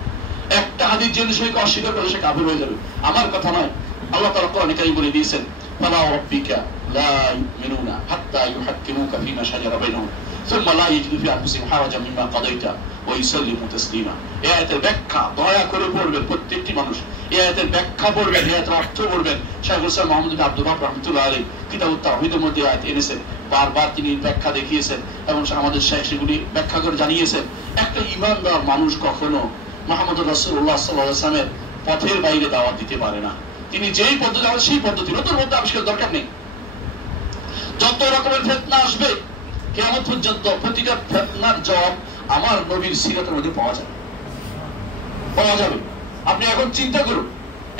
একটা হাদিস জেনে সে অস্বীকার করলে সে কাফের হয়ে যাবে। আমার কথা নয়, আল্লাহ তাআলা কোরআনে কারীম বলে দিয়েছেন ফালা রাব্বিকা লা ইউমিনুনা হাত্তা ইউহাক্কিমুকা ফীমা শাজারা বাইনাহুম সুম্মা লা ইয়াজিদু ফী আনফুসিহিম হারাজাম মিম্মা কাদাইতা ওয়া ইউসাল্লিমু তাসলিমা। এই আয়াতের ব্যাখ্যা দয়া করে পড়বেন প্রত্যেকটি মানুষ। এই আয়াতের ব্যাখ্যা পড়বেন, এই আয়াতের অর্থ পড়বেন। শাইখুল ইসলাম মুহাম্মদ বিন আব্দুল ওয়াহাব রাহমাতুল্লাহ আলাইহি কিতাবুত তাওহীদের মধ্যে আয়াত এনেছেন, বারবার তিনি ব্যাখ্যা দেখিয়েছেন এবং আমাদের শাইখ সেগুলি ব্যাখ্যা করে জানিয়েছেন। একটা ঈমানদার মানুষ কখনো মুহাম্মদুর রাসূলুল্লাহ সাল্লাল্লাহু আলাইহি ওয়াসাল্লামের পথের বাইরে দাওয়াত দিতে পারে না। তিনি যেই পদ্ধতি, সেই পদ্ধতি, নতুন মধ্যে আবিষ্কার দরকার নেই। যত রকমের ফিতনা আসবে কিয়ামত পর্যন্ত প্রতিটা ফিতনার জবাব আমার নবীর সিরাতের মধ্যে পাওয়া যাবে। আপনি এখন চিন্তা করুন,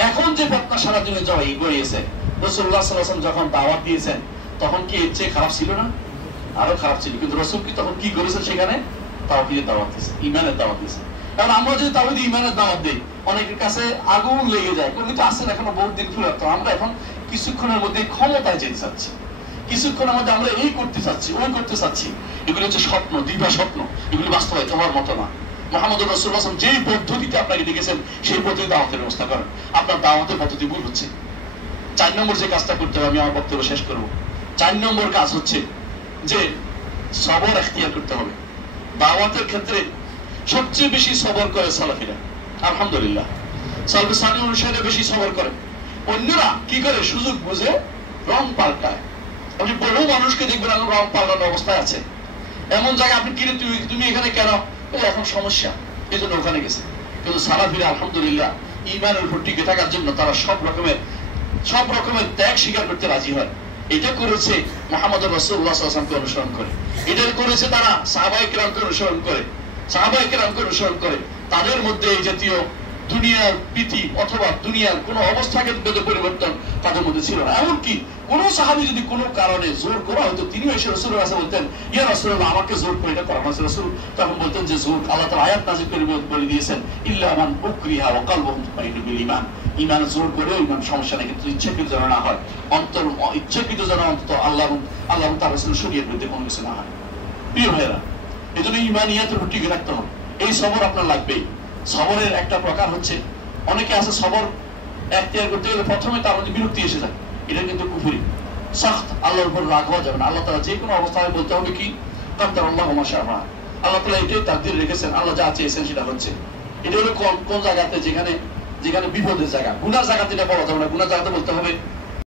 এখন যে ফিতনা সারা দিনে গড়িয়েছে, রাসূলুল্লাহ সাল্লাল্লাহু আলাইহি ওয়াসাল্লাম যখন দাওয়াত দিয়েছেন তখন কি এর চেয়ে খারাপ ছিল না? আরো খারাপ ছিল। কিন্তু রাসূল কি তখন কি করেছেন? সেখানে তাওহীদের দাওয়াত দিয়েছে, ঈমানের দাওয়াত দিয়েছে। কারণ আমরা যদি তাওহীদ ঈমানের দাওয়াত দেই, অনেকের কাছে আগুন লেগে যায়, কিন্তু আসেন এখনো বহুত দিন ফুল। তো আমরা এখন কিছুক্ষণের মধ্যে ক্ষমতায় যেতে চাচ্ছি, কিছুক্ষণের মধ্যে আমরা এই করতে চাচ্ছি, ওই করতে চাচ্ছি। এগুলো হচ্ছে স্বপ্ন, দিবা স্বপ্ন, এগুলি বাস্তবায়িত হওয়ার মতো না। মুহাম্মদুর রাসূলুল্লাহ সাল্লাল্লাহু আলাইহি ওয়াসাল্লাম যেই পদ্ধতিতে আপনাকে দেখেছেন সেই পদ্ধতিতে দাওয়াতের ব্যবস্থা করেন। আপনার দাওয়াতের পদ্ধতি ভুল হচ্ছে। 4 নম্বর যে কাজটা করতে হবে, আমি আমার বক্তব্য শেষ করব। 4 নম্বর কাজ হচ্ছে যে সবর এখতিয়ার করতে হবে। দাওয়াতের ক্ষেত্রে সবচেয়ে বেশি সবর করে সালাফিরা, আলহামদুলিল্লাহ। সালফে সানি অনুসারে বেশি সবর করে। অন্যরা কি করে? সুযোগ বুঝে রং পাল্টায়। আপনি বহু মানুষকে দেখবেন এখন রং পাল্টানোর অবস্থায় আছে। এমন জায়গায় আপনি কিনে তুমি এখানে কেন? এখন সমস্যা, এই জন্য ওখানে গেছে। কিন্তু সালাফিরা আলহামদুলিল্লাহ ঈমানের উপর টিকে থাকার জন্য তারা সব রকমের ত্যাগ স্বীকার করতে রাজি হয়। এটা করেছে মুহাম্মদ রাসূলুল্লাহ সাল্লাল্লাহু আলাইহি ওয়াসাল্লামকে অনুসরণ করে, এটা করেছে তারা সাহাবায়ে কেরামকে অনুসরণ করে। তাদের মধ্যে এই জাতীয় দুনিয়ার প্রীতি অথবা দুনিয়ার কোন অবস্থাকে পরিবর্তন তাদের মধ্যে ছিল না। এমনকি কোন সাহাবী যদি কোনো কারণে জোর করা হতো, তিনি এসে রাসূলের কাছে বলতেন, ইয়া রাসূলুল্লাহ, আমাকে জোর করে এটা করা হয়েছে। রাসূল তখন বলতেন যে জোর আল্লাহ তাআলা আয়াত নাযিল করে বলে দিয়েছেন, ইল্লা মান উকরিহা ওয়া কলবুহু মুতমাইন্নুন বিল ঈমান। ঈমান জোর করে ঈমান সমস্যা নেই, কিন্তু ইচ্ছাকৃত যেন না হয়, অন্তর ইচ্ছাকৃত যেন অন্তত আল্লাহ তাআলা রাসূলের শরীয়তের বিরুদ্ধে কোনো কিছু না হয়। প্রিয় ভাইরা, এজন্য ঈমানিয়াতের উপর টিকে রাখতে হবে। এই সবর আপনার লাগবেই। সবরের একটা প্রকার হচ্ছে, অনেকে আছে সবর এখতিয়ার করতে গেলে প্রথমে তার মধ্যে বিরক্তি এসে যায়, এটা কিন্তু কুফরি, সখত, আল্লাহর উপর রাগ হওয়া যাবে না। আল্লাহ তাআলা যে কোনো অবস্থায় বলতে হবে কি, কাদ্দারাল্লাহু মা শাআ ফাআল। আল্লাহ তাআলা এটাই তাকদীর রেখেছেন, আল্লাহ যা চেয়েছেন সেটা হচ্ছে। এটা হলো কোন জায়গাতে, যেখানে বিপদের জায়গা, গুনার জায়গাতে এটা বলা যাবে না। গুনার জায়গাতে বলতে হবে